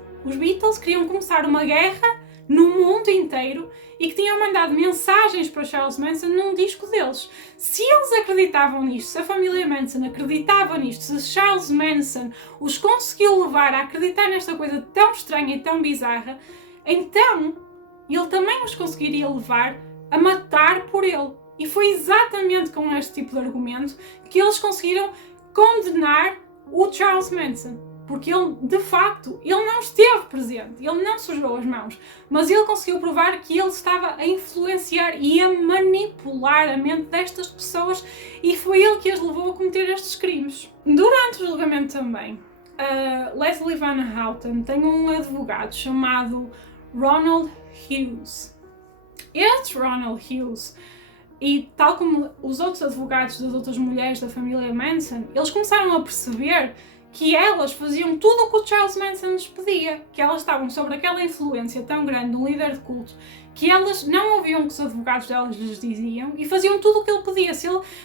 queriam começar uma guerra no mundo inteiro e que tinham mandado mensagens para Charles Manson num disco deles. Se eles acreditavam nisto, se a família Manson acreditava nisto, se Charles Manson os conseguiu levar a acreditar nesta coisa tão estranha e tão bizarra, então ele também os conseguiria levar a matar por ele. E foi exatamente com este tipo de argumento que eles conseguiram condenar o Charles Manson. Porque ele, de facto, ele não esteve presente, ele não sujou as mãos, mas ele conseguiu provar que ele estava a influenciar e a manipular a mente destas pessoas e foi ele que as levou a cometer estes crimes. Durante o julgamento também, Leslie Van Houten tem um advogado chamado Ronald Hughes. Este Ronald Hughes, e tal como os outros advogados das outras mulheres da família Manson, eles começaram a perceber que elas faziam tudo o que o Charles Manson lhes pedia, que elas estavam sobre aquela influência tão grande de um líder de culto, que elas não ouviam o que os advogados delas lhes diziam e faziam tudo o que ele pedia.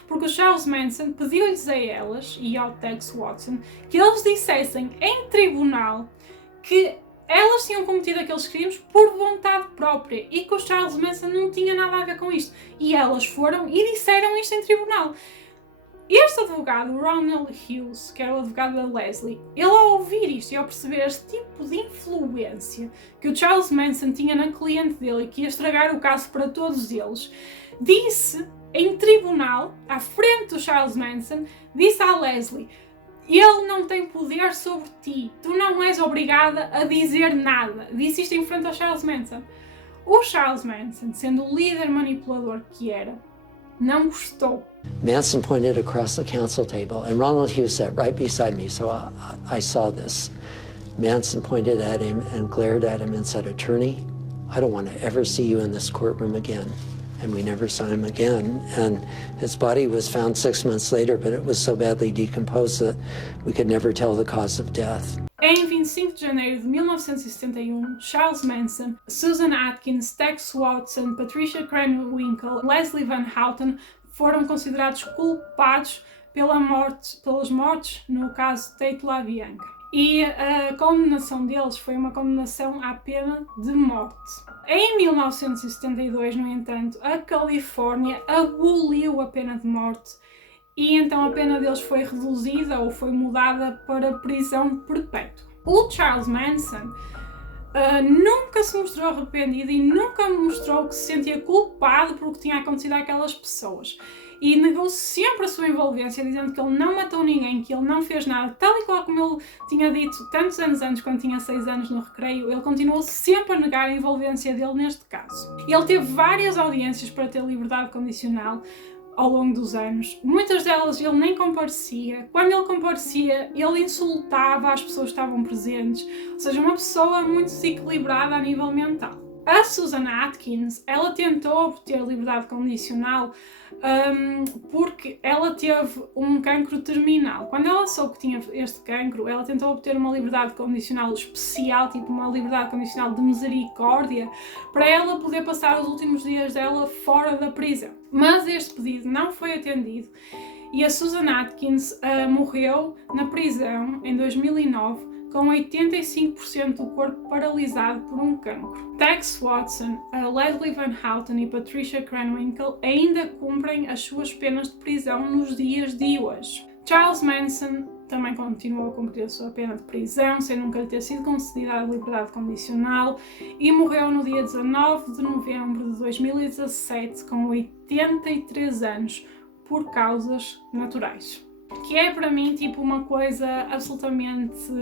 Porque o Charles Manson pediu-lhes a elas e ao Tex Watson que eles dissessem em tribunal que elas tinham cometido aqueles crimes por vontade própria e que o Charles Manson não tinha nada a ver com isto. E elas foram e disseram isto em tribunal. Este advogado, Ronald Hughes, que era o advogado da Leslie, ele ao ouvir isto e ao perceber este tipo de influência que o Charles Manson tinha na cliente dele e que ia estragar o caso para todos eles, disse em tribunal, à frente do Charles Manson, disse à Leslie: ele não tem poder sobre ti, tu não és obrigada a dizer nada. Disse isto em frente ao Charles Manson. O Charles Manson, sendo o líder manipulador que era, não gostou. Manson pointed across the counsel table, and Ronald Hughes sat right beside me, so I saw this. Manson pointed at him and glared at him and said, "Attorney, I don't want to ever see you in this courtroom again." And we never saw him again. And his body was found 6 months later, but it was so badly decomposed that we could never tell the cause of death. Em 25 de janeiro de 1971, Charles Manson, Susan Atkins, Tex Watson, Patricia Krenwinkel, Leslie Van Houten foram considerados culpados pelas mortes no caso Tate LaBianca. E a condenação deles foi uma condenação à pena de morte. Em 1972, no entanto, a Califórnia aboliu a pena de morte e então a pena deles foi reduzida ou foi mudada para prisão perpétua. O Charles Manson nunca se mostrou arrependido e nunca mostrou que se sentia culpado por o que tinha acontecido àquelas pessoas. E negou sempre a sua envolvência, dizendo que ele não matou ninguém, que ele não fez nada, tal e qual como ele tinha dito tantos anos antes, quando tinha 6 anos no recreio. Ele continuou sempre a negar a envolvência dele neste caso. Ele teve várias audiências para ter liberdade condicional ao longo dos anos. Muitas delas ele nem comparecia. Quando ele comparecia, ele insultava as pessoas que estavam presentes. Ou seja, uma pessoa muito desequilibrada a nível mental. A Susan Atkins, ela tentou obter liberdade condicional porque ela teve um cancro terminal. Quando ela soube que tinha este cancro, ela tentou obter uma liberdade condicional especial, tipo uma liberdade condicional de misericórdia, para ela poder passar os últimos dias dela fora da prisão. Mas este pedido não foi atendido e a Susan Atkins morreu na prisão em 2009 com 85% do corpo paralisado por um cancro. Tex Watson, Leslie Van Houten e Patricia Krenwinkel ainda cumprem as suas penas de prisão nos dias de hoje. Charles Manson também continuou a cumprir a sua pena de prisão, sem nunca lhe ter sido concedida a liberdade condicional, e morreu no dia 19 de novembro de 2017 com 83 anos por causas naturais. Que é para mim tipo uma coisa absolutamente...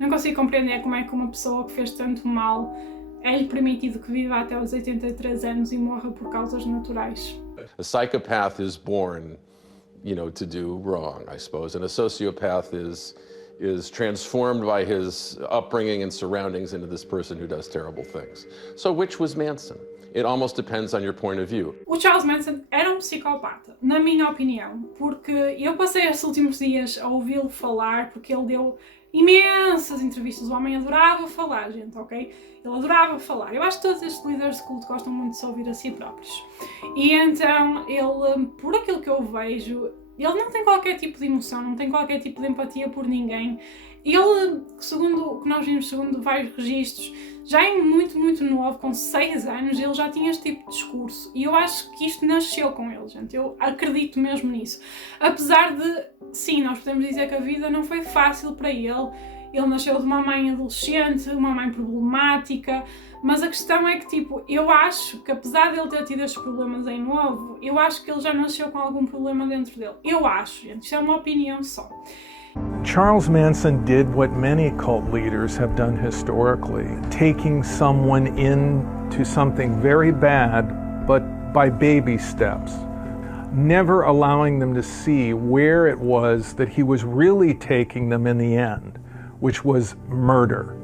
não consigo compreender como é que uma pessoa que fez tanto mal é-lhe permitido que viva até aos 83 anos e morra por causas naturais. A psychopath is born, you know, to do wrong, I suppose, and a sociopath is transformed by his upbringing and surroundings into this person who does terrible things. So which was Manson? It almost depends on your point of view. O Charles Manson era um psicopata, na minha opinião, porque eu passei estes últimos dias a ouvi-lo falar, porque ele deu imensas entrevistas. O homem adorava falar, gente, ok? Ele adorava falar. Eu acho que todos estes líderes de culto gostam muito de se ouvir a si próprios. E então, ele, por aquilo que eu vejo, ele não tem qualquer tipo de emoção, não tem qualquer tipo de empatia por ninguém. Ele, segundo o que nós vimos, segundo vários registros, já é muito novo, com 6 anos, ele já tinha este tipo de discurso. E eu acho que isto nasceu com ele, gente. Eu acredito mesmo nisso. Apesar de, sim, nós podemos dizer que a vida não foi fácil para ele. Ele nasceu de uma mãe adolescente, uma mãe problemática. Mas a questão é que, tipo, eu acho que apesar de ele ter tido estes problemas em novo, eu acho que ele já nasceu com algum problema dentro dele. Eu acho, gente. Isto é uma opinião só. Charles Manson did what many cult leaders have done historically, taking someone into something very bad, but by baby steps, never allowing them to see where it was that he was really taking them in the end, which was murder.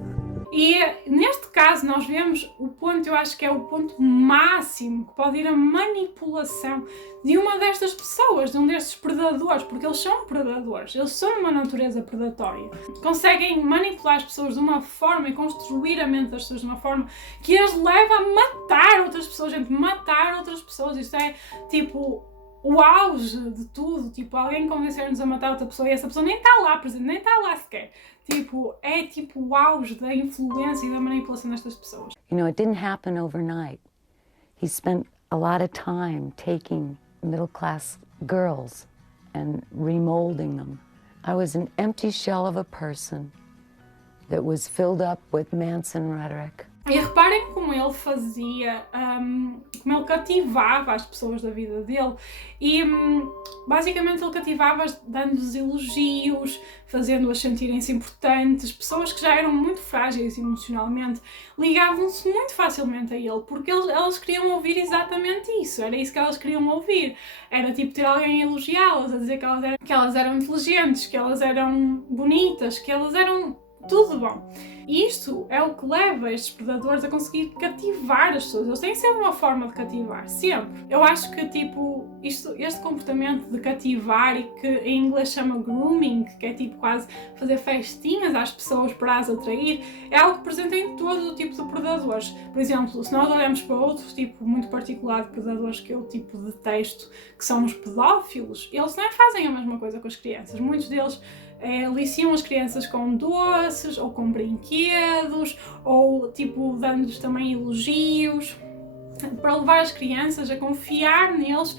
E neste caso nós vemos o ponto, eu acho que é o ponto máximo que pode ir a manipulação de uma destas pessoas, de um destes predadores, porque eles são predadores, eles são uma natureza predatória. Conseguem manipular as pessoas de uma forma e construir a mente das pessoas de uma forma que as leva a matar outras pessoas, gente, matar outras pessoas. Isto é tipo o auge de tudo, tipo alguém convencer-nos a matar outra pessoa e essa pessoa nem está lá presente, nem está lá sequer. Tipo, é tipo o auge da influência e da manipulação destas pessoas. You know, it didn't happen overnight. He spent a lot of time taking middle-class girls and remolding them. I was an empty shell of a person that was filled up with Manson rhetoric. E reparem como ele fazia, como ele cativava as pessoas da vida dele e basicamente ele cativava-as dando-lhes elogios, fazendo-as sentirem-se importantes. Pessoas que já eram muito frágeis emocionalmente ligavam-se muito facilmente a ele porque elas queriam ouvir exatamente isso, era isso que elas queriam ouvir. Era tipo ter alguém a elogiá-las, a dizer que elas eram inteligentes, que elas eram bonitas, que elas eram tudo bom. E isto é o que leva estes predadores a conseguir cativar as pessoas. Eles têm sempre uma forma de cativar, sempre. Eu acho que tipo, este comportamento de cativar e que em inglês chama grooming, que é tipo quase fazer festinhas às pessoas para as atrair, é algo presente em todo o tipo de predadores. Por exemplo, se nós olharmos para outro tipo muito particular de predadores que eu tipo detesto, que são os pedófilos, eles não fazem a mesma coisa com as crianças. Muitos deles aliciam as crianças com doces ou com brinquedos ou tipo dando-lhes também elogios para levar as crianças a confiar neles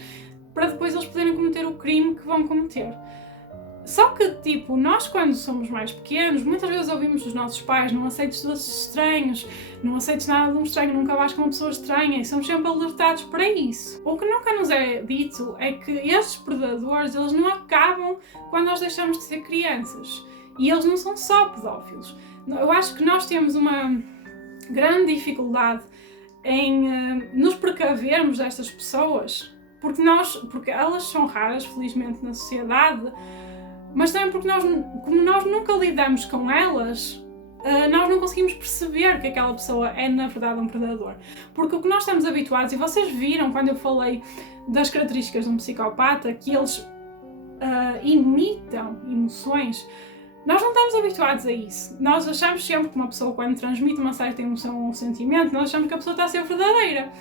para depois eles poderem cometer o crime que vão cometer. Só que, tipo, nós quando somos mais pequenos, muitas vezes ouvimos dos nossos pais: não aceites doces estranhos, não aceites nada de um estranho, nunca vais com uma pessoa estranha, e somos sempre alertados para isso. O que nunca nos é dito é que estes predadores, eles não acabam quando nós deixamos de ser crianças. E eles não são só pedófilos. Eu acho que nós temos uma grande dificuldade em nos precavermos destas pessoas, porque elas são raras, felizmente, na sociedade, mas também porque como nós nunca lidamos com elas, nós não conseguimos perceber que aquela pessoa é, na verdade, um predador. Porque o que nós estamos habituados, e vocês viram quando eu falei das características de um psicopata, que eles imitam emoções, nós não estamos habituados a isso. Nós achamos sempre que uma pessoa, quando transmite uma certa emoção ou sentimento, nós achamos que a pessoa está a ser verdadeira.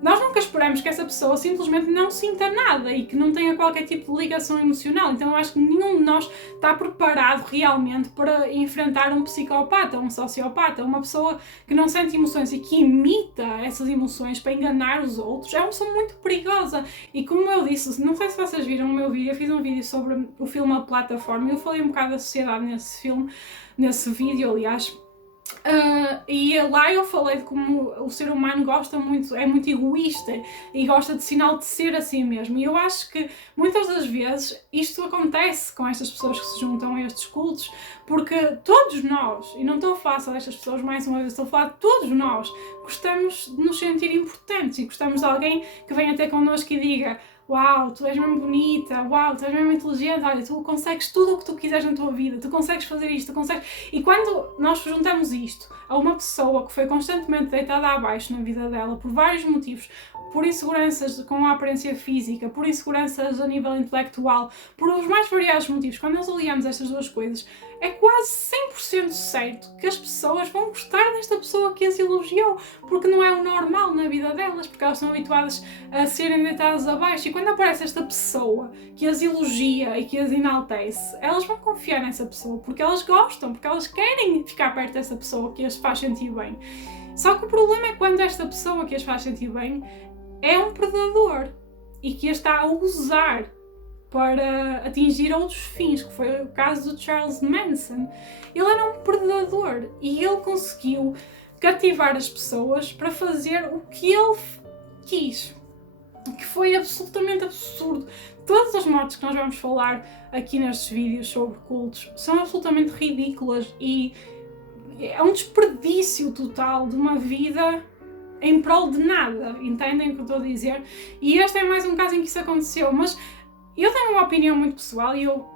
Nós nunca esperamos que essa pessoa simplesmente não sinta nada e que não tenha qualquer tipo de ligação emocional. Então eu acho que nenhum de nós está preparado realmente para enfrentar um psicopata, um sociopata, uma pessoa que não sente emoções e que imita essas emoções para enganar os outros. É uma pessoa muito perigosa. E como eu disse, não sei se vocês viram o meu vídeo, eu fiz um vídeo sobre o filme A Plataforma, eu falei um bocado da sociedade nesse vídeo, aliás. E lá eu falei de como o ser humano é muito egoísta e gosta de se enaltecer a si mesmo. E eu acho que muitas das vezes isto acontece com estas pessoas que se juntam a estes cultos, porque todos nós, e não estou a falar só destas pessoas mais uma vez, estou a falar de todos nós, gostamos de nos sentir importantes e gostamos de alguém que venha até connosco e diga: uau, tu és mesmo bonita, uau, tu és mesmo inteligente, olha, tu consegues tudo o que tu quiseres na tua vida, tu consegues fazer isto, tu consegues... E quando nós juntamos isto a uma pessoa que foi constantemente deitada abaixo na vida dela por vários motivos, por inseguranças com a aparência física, por inseguranças a nível intelectual, por os mais variados motivos, quando nós aliamos estas duas coisas, é quase 100% certo que as pessoas vão gostar desta pessoa que as elogiou, porque não é o normal na vida delas, porque elas estão habituadas a serem deitadas abaixo. E quando aparece esta pessoa que as elogia e que as enaltece, elas vão confiar nessa pessoa, porque elas gostam, porque elas querem ficar perto dessa pessoa que as faz sentir bem. Só que o problema é quando esta pessoa que as faz sentir bem é um predador e que a está a usar para atingir outros fins, que foi o caso do Charles Manson. Ele era um predador e ele conseguiu cativar as pessoas para fazer o que ele quis, que foi absolutamente absurdo. Todas as mortes que nós vamos falar aqui nestes vídeos sobre cultos são absolutamente ridículas e é um desperdício total de uma vida em prol de nada, entendem o que eu estou a dizer? E este é mais um caso em que isso aconteceu, mas eu tenho uma opinião muito pessoal e eu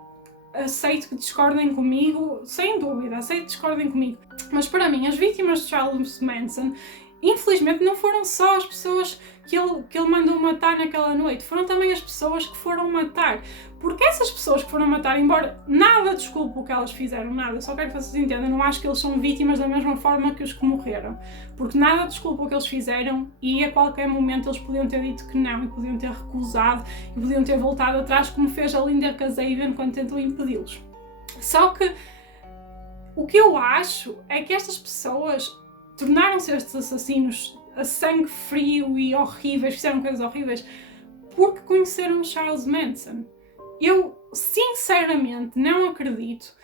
aceito que discordem comigo, sem dúvida, aceito que discordem comigo. Mas para mim, as vítimas de Charles Manson, infelizmente, não foram só as pessoas que ele mandou matar naquela noite, foram também as pessoas que foram matar. Porque essas pessoas que foram matar, embora nada desculpe o que elas fizeram, nada, só quero que vocês entendam, eu não acho que eles são vítimas da mesma forma que os que morreram. Porque nada desculpa o que eles fizeram e a qualquer momento eles podiam ter dito que não, e podiam ter recusado, e podiam ter voltado atrás, como fez a Linda Kasabian quando tentou impedi-los. Só que o que eu acho é que estas pessoas tornaram-se estes assassinos a sangue frio e horríveis, fizeram coisas horríveis, porque conheceram Charles Manson. Eu, sinceramente, não acredito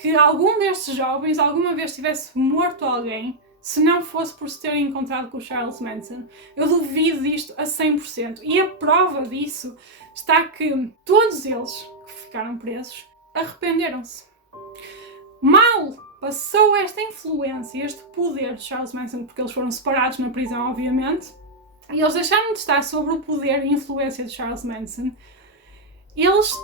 que algum destes jovens alguma vez tivesse morto alguém se não fosse por se terem encontrado com o Charles Manson. Eu duvido disto a 100%. E a prova disso está que todos eles que ficaram presos arrependeram-se. Mal passou esta influência, este poder de Charles Manson, porque eles foram separados na prisão, obviamente, e eles deixaram de estar sobre o poder e influência de Charles Manson. Eles,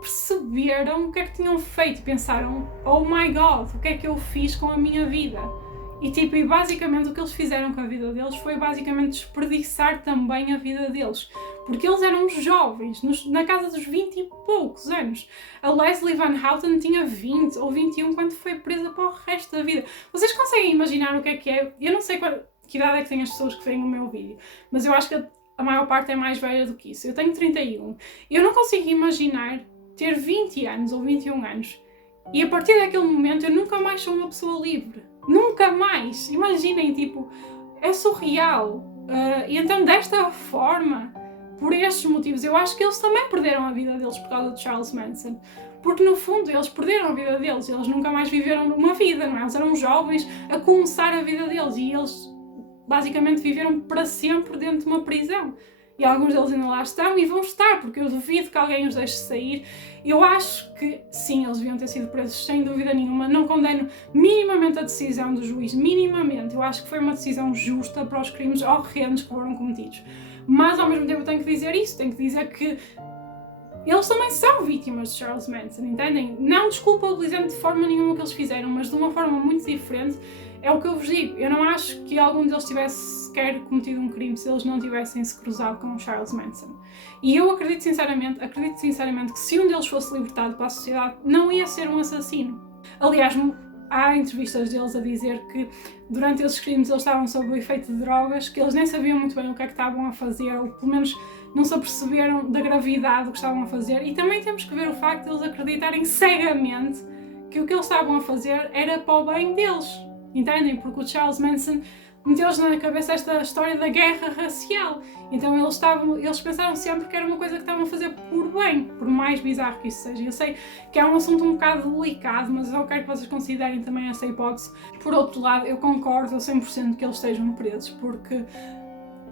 perceberam o que é que tinham feito, pensaram: oh my god, o que é que eu fiz com a minha vida? E basicamente o que eles fizeram com a vida deles foi basicamente desperdiçar também a vida deles. Porque eles eram jovens, na casa dos 20 e poucos anos. A Leslie Van Houten tinha 20 ou 21 quando foi presa para o resto da vida. Vocês conseguem imaginar o que é? Eu não sei que idade é que têm as pessoas que veem o meu vídeo, mas eu acho que a maior parte é mais velha do que isso. Eu tenho 31. Eu não consigo imaginar ter 20 anos ou 21 anos e a partir daquele momento eu nunca mais sou uma pessoa livre. Nunca mais! Imaginem, é surreal. E então, desta forma, por estes motivos, eu acho que eles também perderam a vida deles por causa de Charles Manson. Porque no fundo eles perderam a vida deles, eles nunca mais viveram uma vida, não é? Eles eram jovens a começar a vida deles e eles basicamente viveram para sempre dentro de uma prisão. E alguns deles ainda lá estão e vão estar, porque eu duvido que alguém os deixe sair. Eu acho que sim, eles deviam ter sido presos sem dúvida nenhuma. Não condeno minimamente a decisão do juiz, minimamente. Eu acho que foi uma decisão justa para os crimes horrendos que foram cometidos. Mas ao mesmo tempo eu tenho que dizer isso, tenho que dizer que eles também são vítimas de Charles Manson, entendem? Não desculpabilizando de forma nenhuma o que eles fizeram, mas de uma forma muito diferente. É o que eu vos digo, eu não acho que algum deles tivesse sequer cometido um crime se eles não tivessem se cruzado com o Charles Manson. E eu acredito sinceramente que se um deles fosse libertado para a sociedade, não ia ser um assassino. Aliás, há entrevistas deles a dizer que durante esses crimes eles estavam sob o efeito de drogas, que eles nem sabiam muito bem o que é que estavam a fazer, ou pelo menos não se aperceberam da gravidade do que estavam a fazer. E também temos que ver o facto de eles acreditarem cegamente que o que eles estavam a fazer era para o bem deles. Entendem? Porque o Charles Manson meteu-lhes na cabeça esta história da guerra racial. Então eles pensaram sempre que era uma coisa que estavam a fazer por bem, por mais bizarro que isso seja. Eu sei que é um assunto um bocado delicado, mas eu quero que vocês considerem também essa hipótese. Por outro lado, eu concordo a 100% que eles estejam presos, porque,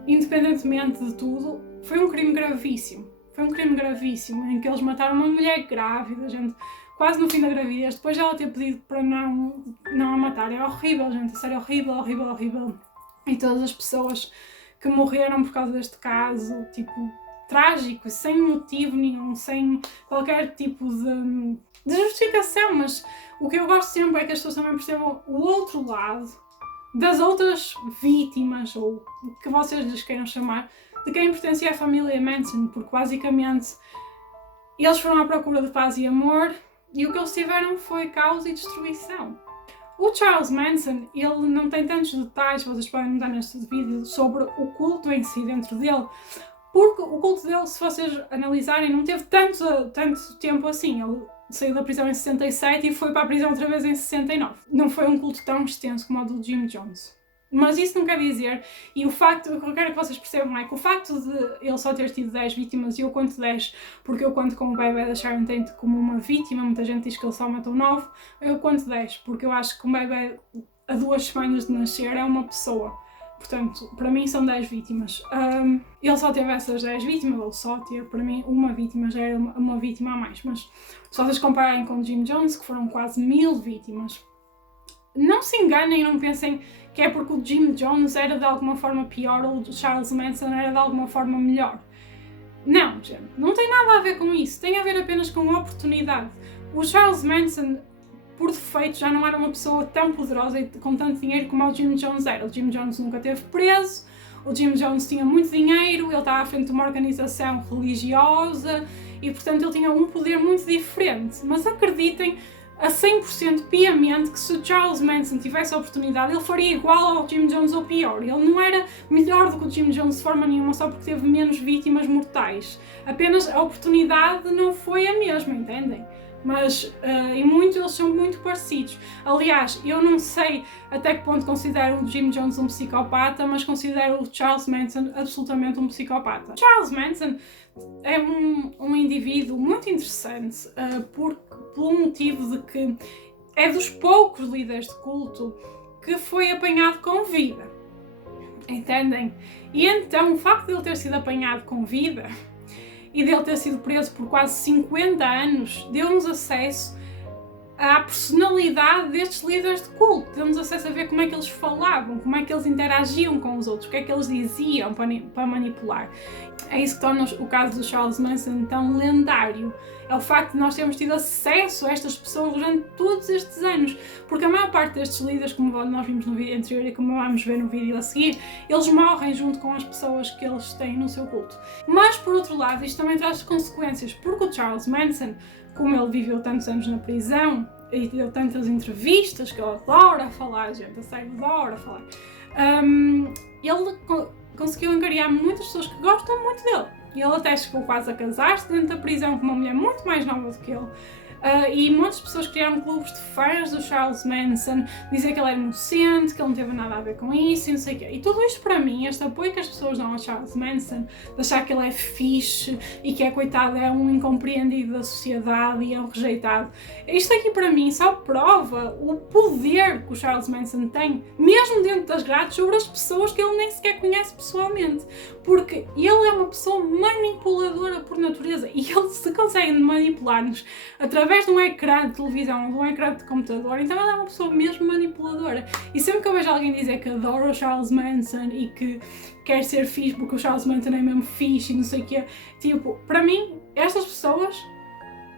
independentemente de tudo, foi um crime gravíssimo. Foi um crime gravíssimo, em que eles mataram uma mulher grávida, gente, quase no fim da gravidez, depois de ela ter pedido para não a matar. É horrível, gente, a sério, horrível, horrível, horrível. E todas as pessoas que morreram por causa deste caso, tipo, trágico, sem motivo nenhum, sem qualquer tipo de justificação, mas o que eu gosto sempre é que as pessoas também percebam o outro lado das outras vítimas, ou o que vocês lhes queiram chamar, de quem pertencia à família Manson, porque basicamente eles foram à procura de paz e amor, e o que eles tiveram foi caos e destruição. O Charles Manson, ele não tem tantos detalhes, vocês podem notar neste vídeo, sobre o culto em si dentro dele, porque o culto dele, se vocês analisarem, não teve tanto tempo assim. Ele saiu da prisão em 67 e foi para a prisão outra vez em 69. Não foi um culto tão extenso como o do Jim Jones. Mas isso não quer dizer, e o facto, o que eu quero que vocês percebam é que o facto de ele só ter tido 10 vítimas, e eu conto 10 porque eu conto com o bebê da Sharon Tate como uma vítima, muita gente diz que ele só matou 9, eu conto 10 porque eu acho que um bebê a 2 semanas de nascer é uma pessoa. Portanto, para mim são 10 vítimas. Ele só teve essas 10 vítimas, ou só teve, para mim, uma vítima já era uma vítima a mais. Mas se vocês compararem com o Jim Jones, que foram quase 1000 vítimas, não se enganem e não pensem que é porque o Jim Jones era de alguma forma pior ou o Charles Manson era de alguma forma melhor. Não, gente, não tem nada a ver com isso. Tem a ver apenas com a oportunidade. O Charles Manson, por defeito, já não era uma pessoa tão poderosa e com tanto dinheiro como o Jim Jones era. O Jim Jones nunca esteve preso, o Jim Jones tinha muito dinheiro, ele estava à frente de uma organização religiosa e, portanto, ele tinha um poder muito diferente. Mas acreditem a 100% piamente que se o Charles Manson tivesse a oportunidade, ele faria igual ao Jim Jones ou pior. Ele não era melhor do que o Jim Jones de forma nenhuma só porque teve menos vítimas mortais. Apenas a oportunidade não foi a mesma, entendem? Mas, em muito, eles são muito parecidos. Aliás, eu não sei até que ponto considero o Jim Jones um psicopata, mas considero o Charles Manson absolutamente um psicopata. Charles Manson é um indivíduo muito interessante, pelo motivo de que é dos poucos líderes de culto que foi apanhado com vida. Entendem? E então, o facto de ele ter sido apanhado com vida e dele ter sido preso por quase 50 anos, deu-nos acesso à personalidade destes líderes de culto, deu-nos acesso a ver como é que eles falavam, como é que eles interagiam com os outros, o que é que eles diziam para manipular. É isso que torna o caso do Charles Manson tão lendário. É o facto de nós termos tido acesso a estas pessoas durante todos estes anos, porque a maior parte destes líderes, como nós vimos no vídeo anterior e como vamos ver no vídeo a seguir, eles morrem junto com as pessoas que eles têm no seu culto. Mas, por outro lado, isto também traz consequências, porque o Charles Manson, como ele viveu tantos anos na prisão e deu tantas entrevistas, que ele adora falar, gente, a sério, adora falar, ele conseguiu angariar muitas pessoas que gostam muito dele. E ele até chegou quase a casar-se dentro da prisão com uma mulher muito mais nova do que ele. E muitas pessoas criaram clubes de fãs do Charles Manson, dizer que ele era inocente, que ele não teve nada a ver com isso e não sei o quê. E tudo isto para mim, este apoio que as pessoas dão ao Charles Manson, de achar que ele é fixe e que coitado, é um incompreendido da sociedade e é um rejeitado. Isto aqui para mim só prova o poder que o Charles Manson tem, mesmo dentro das grades, sobre as pessoas que ele nem sequer conhece pessoalmente. Porque ele é uma pessoa manipuladora por natureza e ele se consegue manipular-nos através de um ecrã de televisão ou de um ecrã de computador, então ele é uma pessoa mesmo manipuladora. E sempre que eu vejo alguém dizer que adora o Charles Manson e que quer ser fixe porque o Charles Manson é mesmo fixe e não sei o quê, tipo, para mim, estas pessoas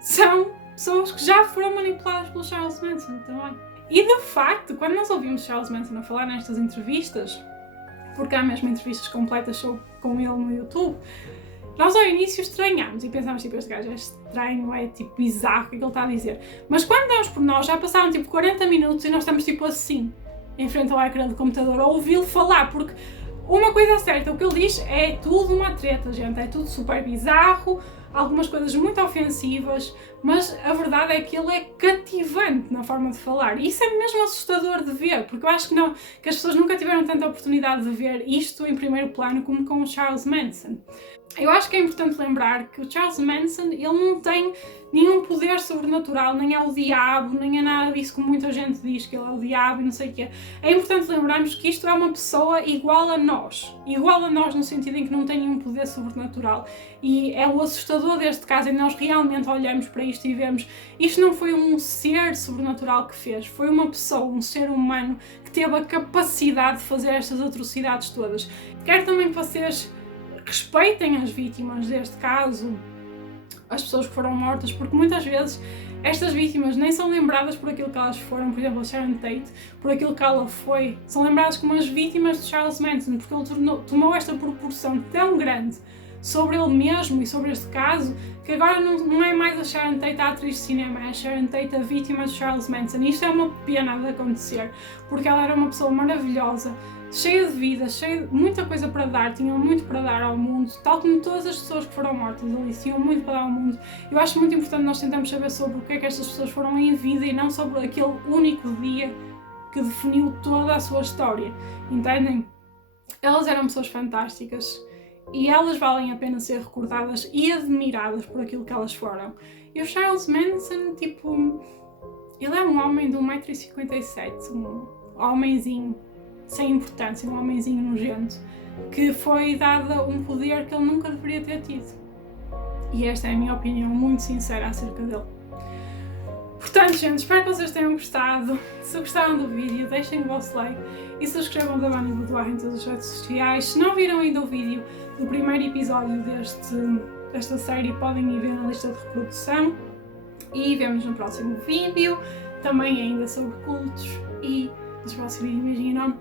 são pessoas que já foram manipuladas pelo Charles Manson também. E de facto, quando nós ouvimos Charles Manson a falar nestas entrevistas, porque há mesmo entrevistas completas com ele no YouTube, nós ao início estranhámos e pensámos, tipo, este gajo é estranho, é tipo bizarro o que ele está a dizer. Mas quando damos por nós, já passaram tipo 40 minutos e nós estamos tipo assim, em frente ao ecrã do computador, a ouvi-lo falar, porque uma coisa é certa, o que ele diz é tudo uma treta, gente, é tudo super bizarro, algumas coisas muito ofensivas, mas a verdade é que ele é cativante na forma de falar e isso é mesmo assustador de ver, porque eu acho que as pessoas nunca tiveram tanta oportunidade de ver isto em primeiro plano como com o Charles Manson. Eu acho que é importante lembrar que o Charles Manson, ele não tem nenhum poder sobrenatural, nem é o diabo, nem é nada disso como muita gente diz que ele é o diabo e não sei o quê. É importante lembrarmos que isto é uma pessoa igual a nós no sentido em que não tem nenhum poder sobrenatural. E é o assustador deste caso, e nós realmente olhamos para isto e vemos, isto não foi um ser sobrenatural que fez, foi uma pessoa, um ser humano que teve a capacidade de fazer estas atrocidades todas. Quero também que vocês respeitem as vítimas deste caso, as pessoas que foram mortas, porque muitas vezes estas vítimas nem são lembradas por aquilo que elas foram, por exemplo a Sharon Tate, por aquilo que ela foi, são lembradas como as vítimas de Charles Manson, porque ele tomou esta proporção tão grande sobre ele mesmo e sobre este caso, que agora não é mais a Sharon Tate a atriz de cinema, é a Sharon Tate a vítima de Charles Manson. E isto é uma pena de acontecer, porque ela era uma pessoa maravilhosa, cheia de vida, cheia de muita coisa para dar, tinha muito para dar ao mundo, tal como todas as pessoas que foram mortas ali, tinham muito para dar ao mundo. Eu acho muito importante nós tentarmos saber sobre o que é que estas pessoas foram em vida e não sobre aquele único dia que definiu toda a sua história, entendem? Elas eram pessoas fantásticas e elas valem a pena ser recordadas e admiradas por aquilo que elas foram. E o Charles Manson, tipo, ele é um homem de 1,57 m, um homenzinho sem importância, um homenzinho nojento, que foi dado um poder que ele nunca deveria ter tido. E esta é a minha opinião muito sincera acerca dele. Portanto, gente, espero que vocês tenham gostado. Se gostaram do vídeo, deixem o vosso like e subscrevam da Vânia Boudoir em todas as redes sociais. Se não viram ainda o vídeo do primeiro episódio desta série, podem ir ver na lista de reprodução. E vemos no próximo vídeo, também ainda sobre cultos, e nos próximos vídeos, imaginem,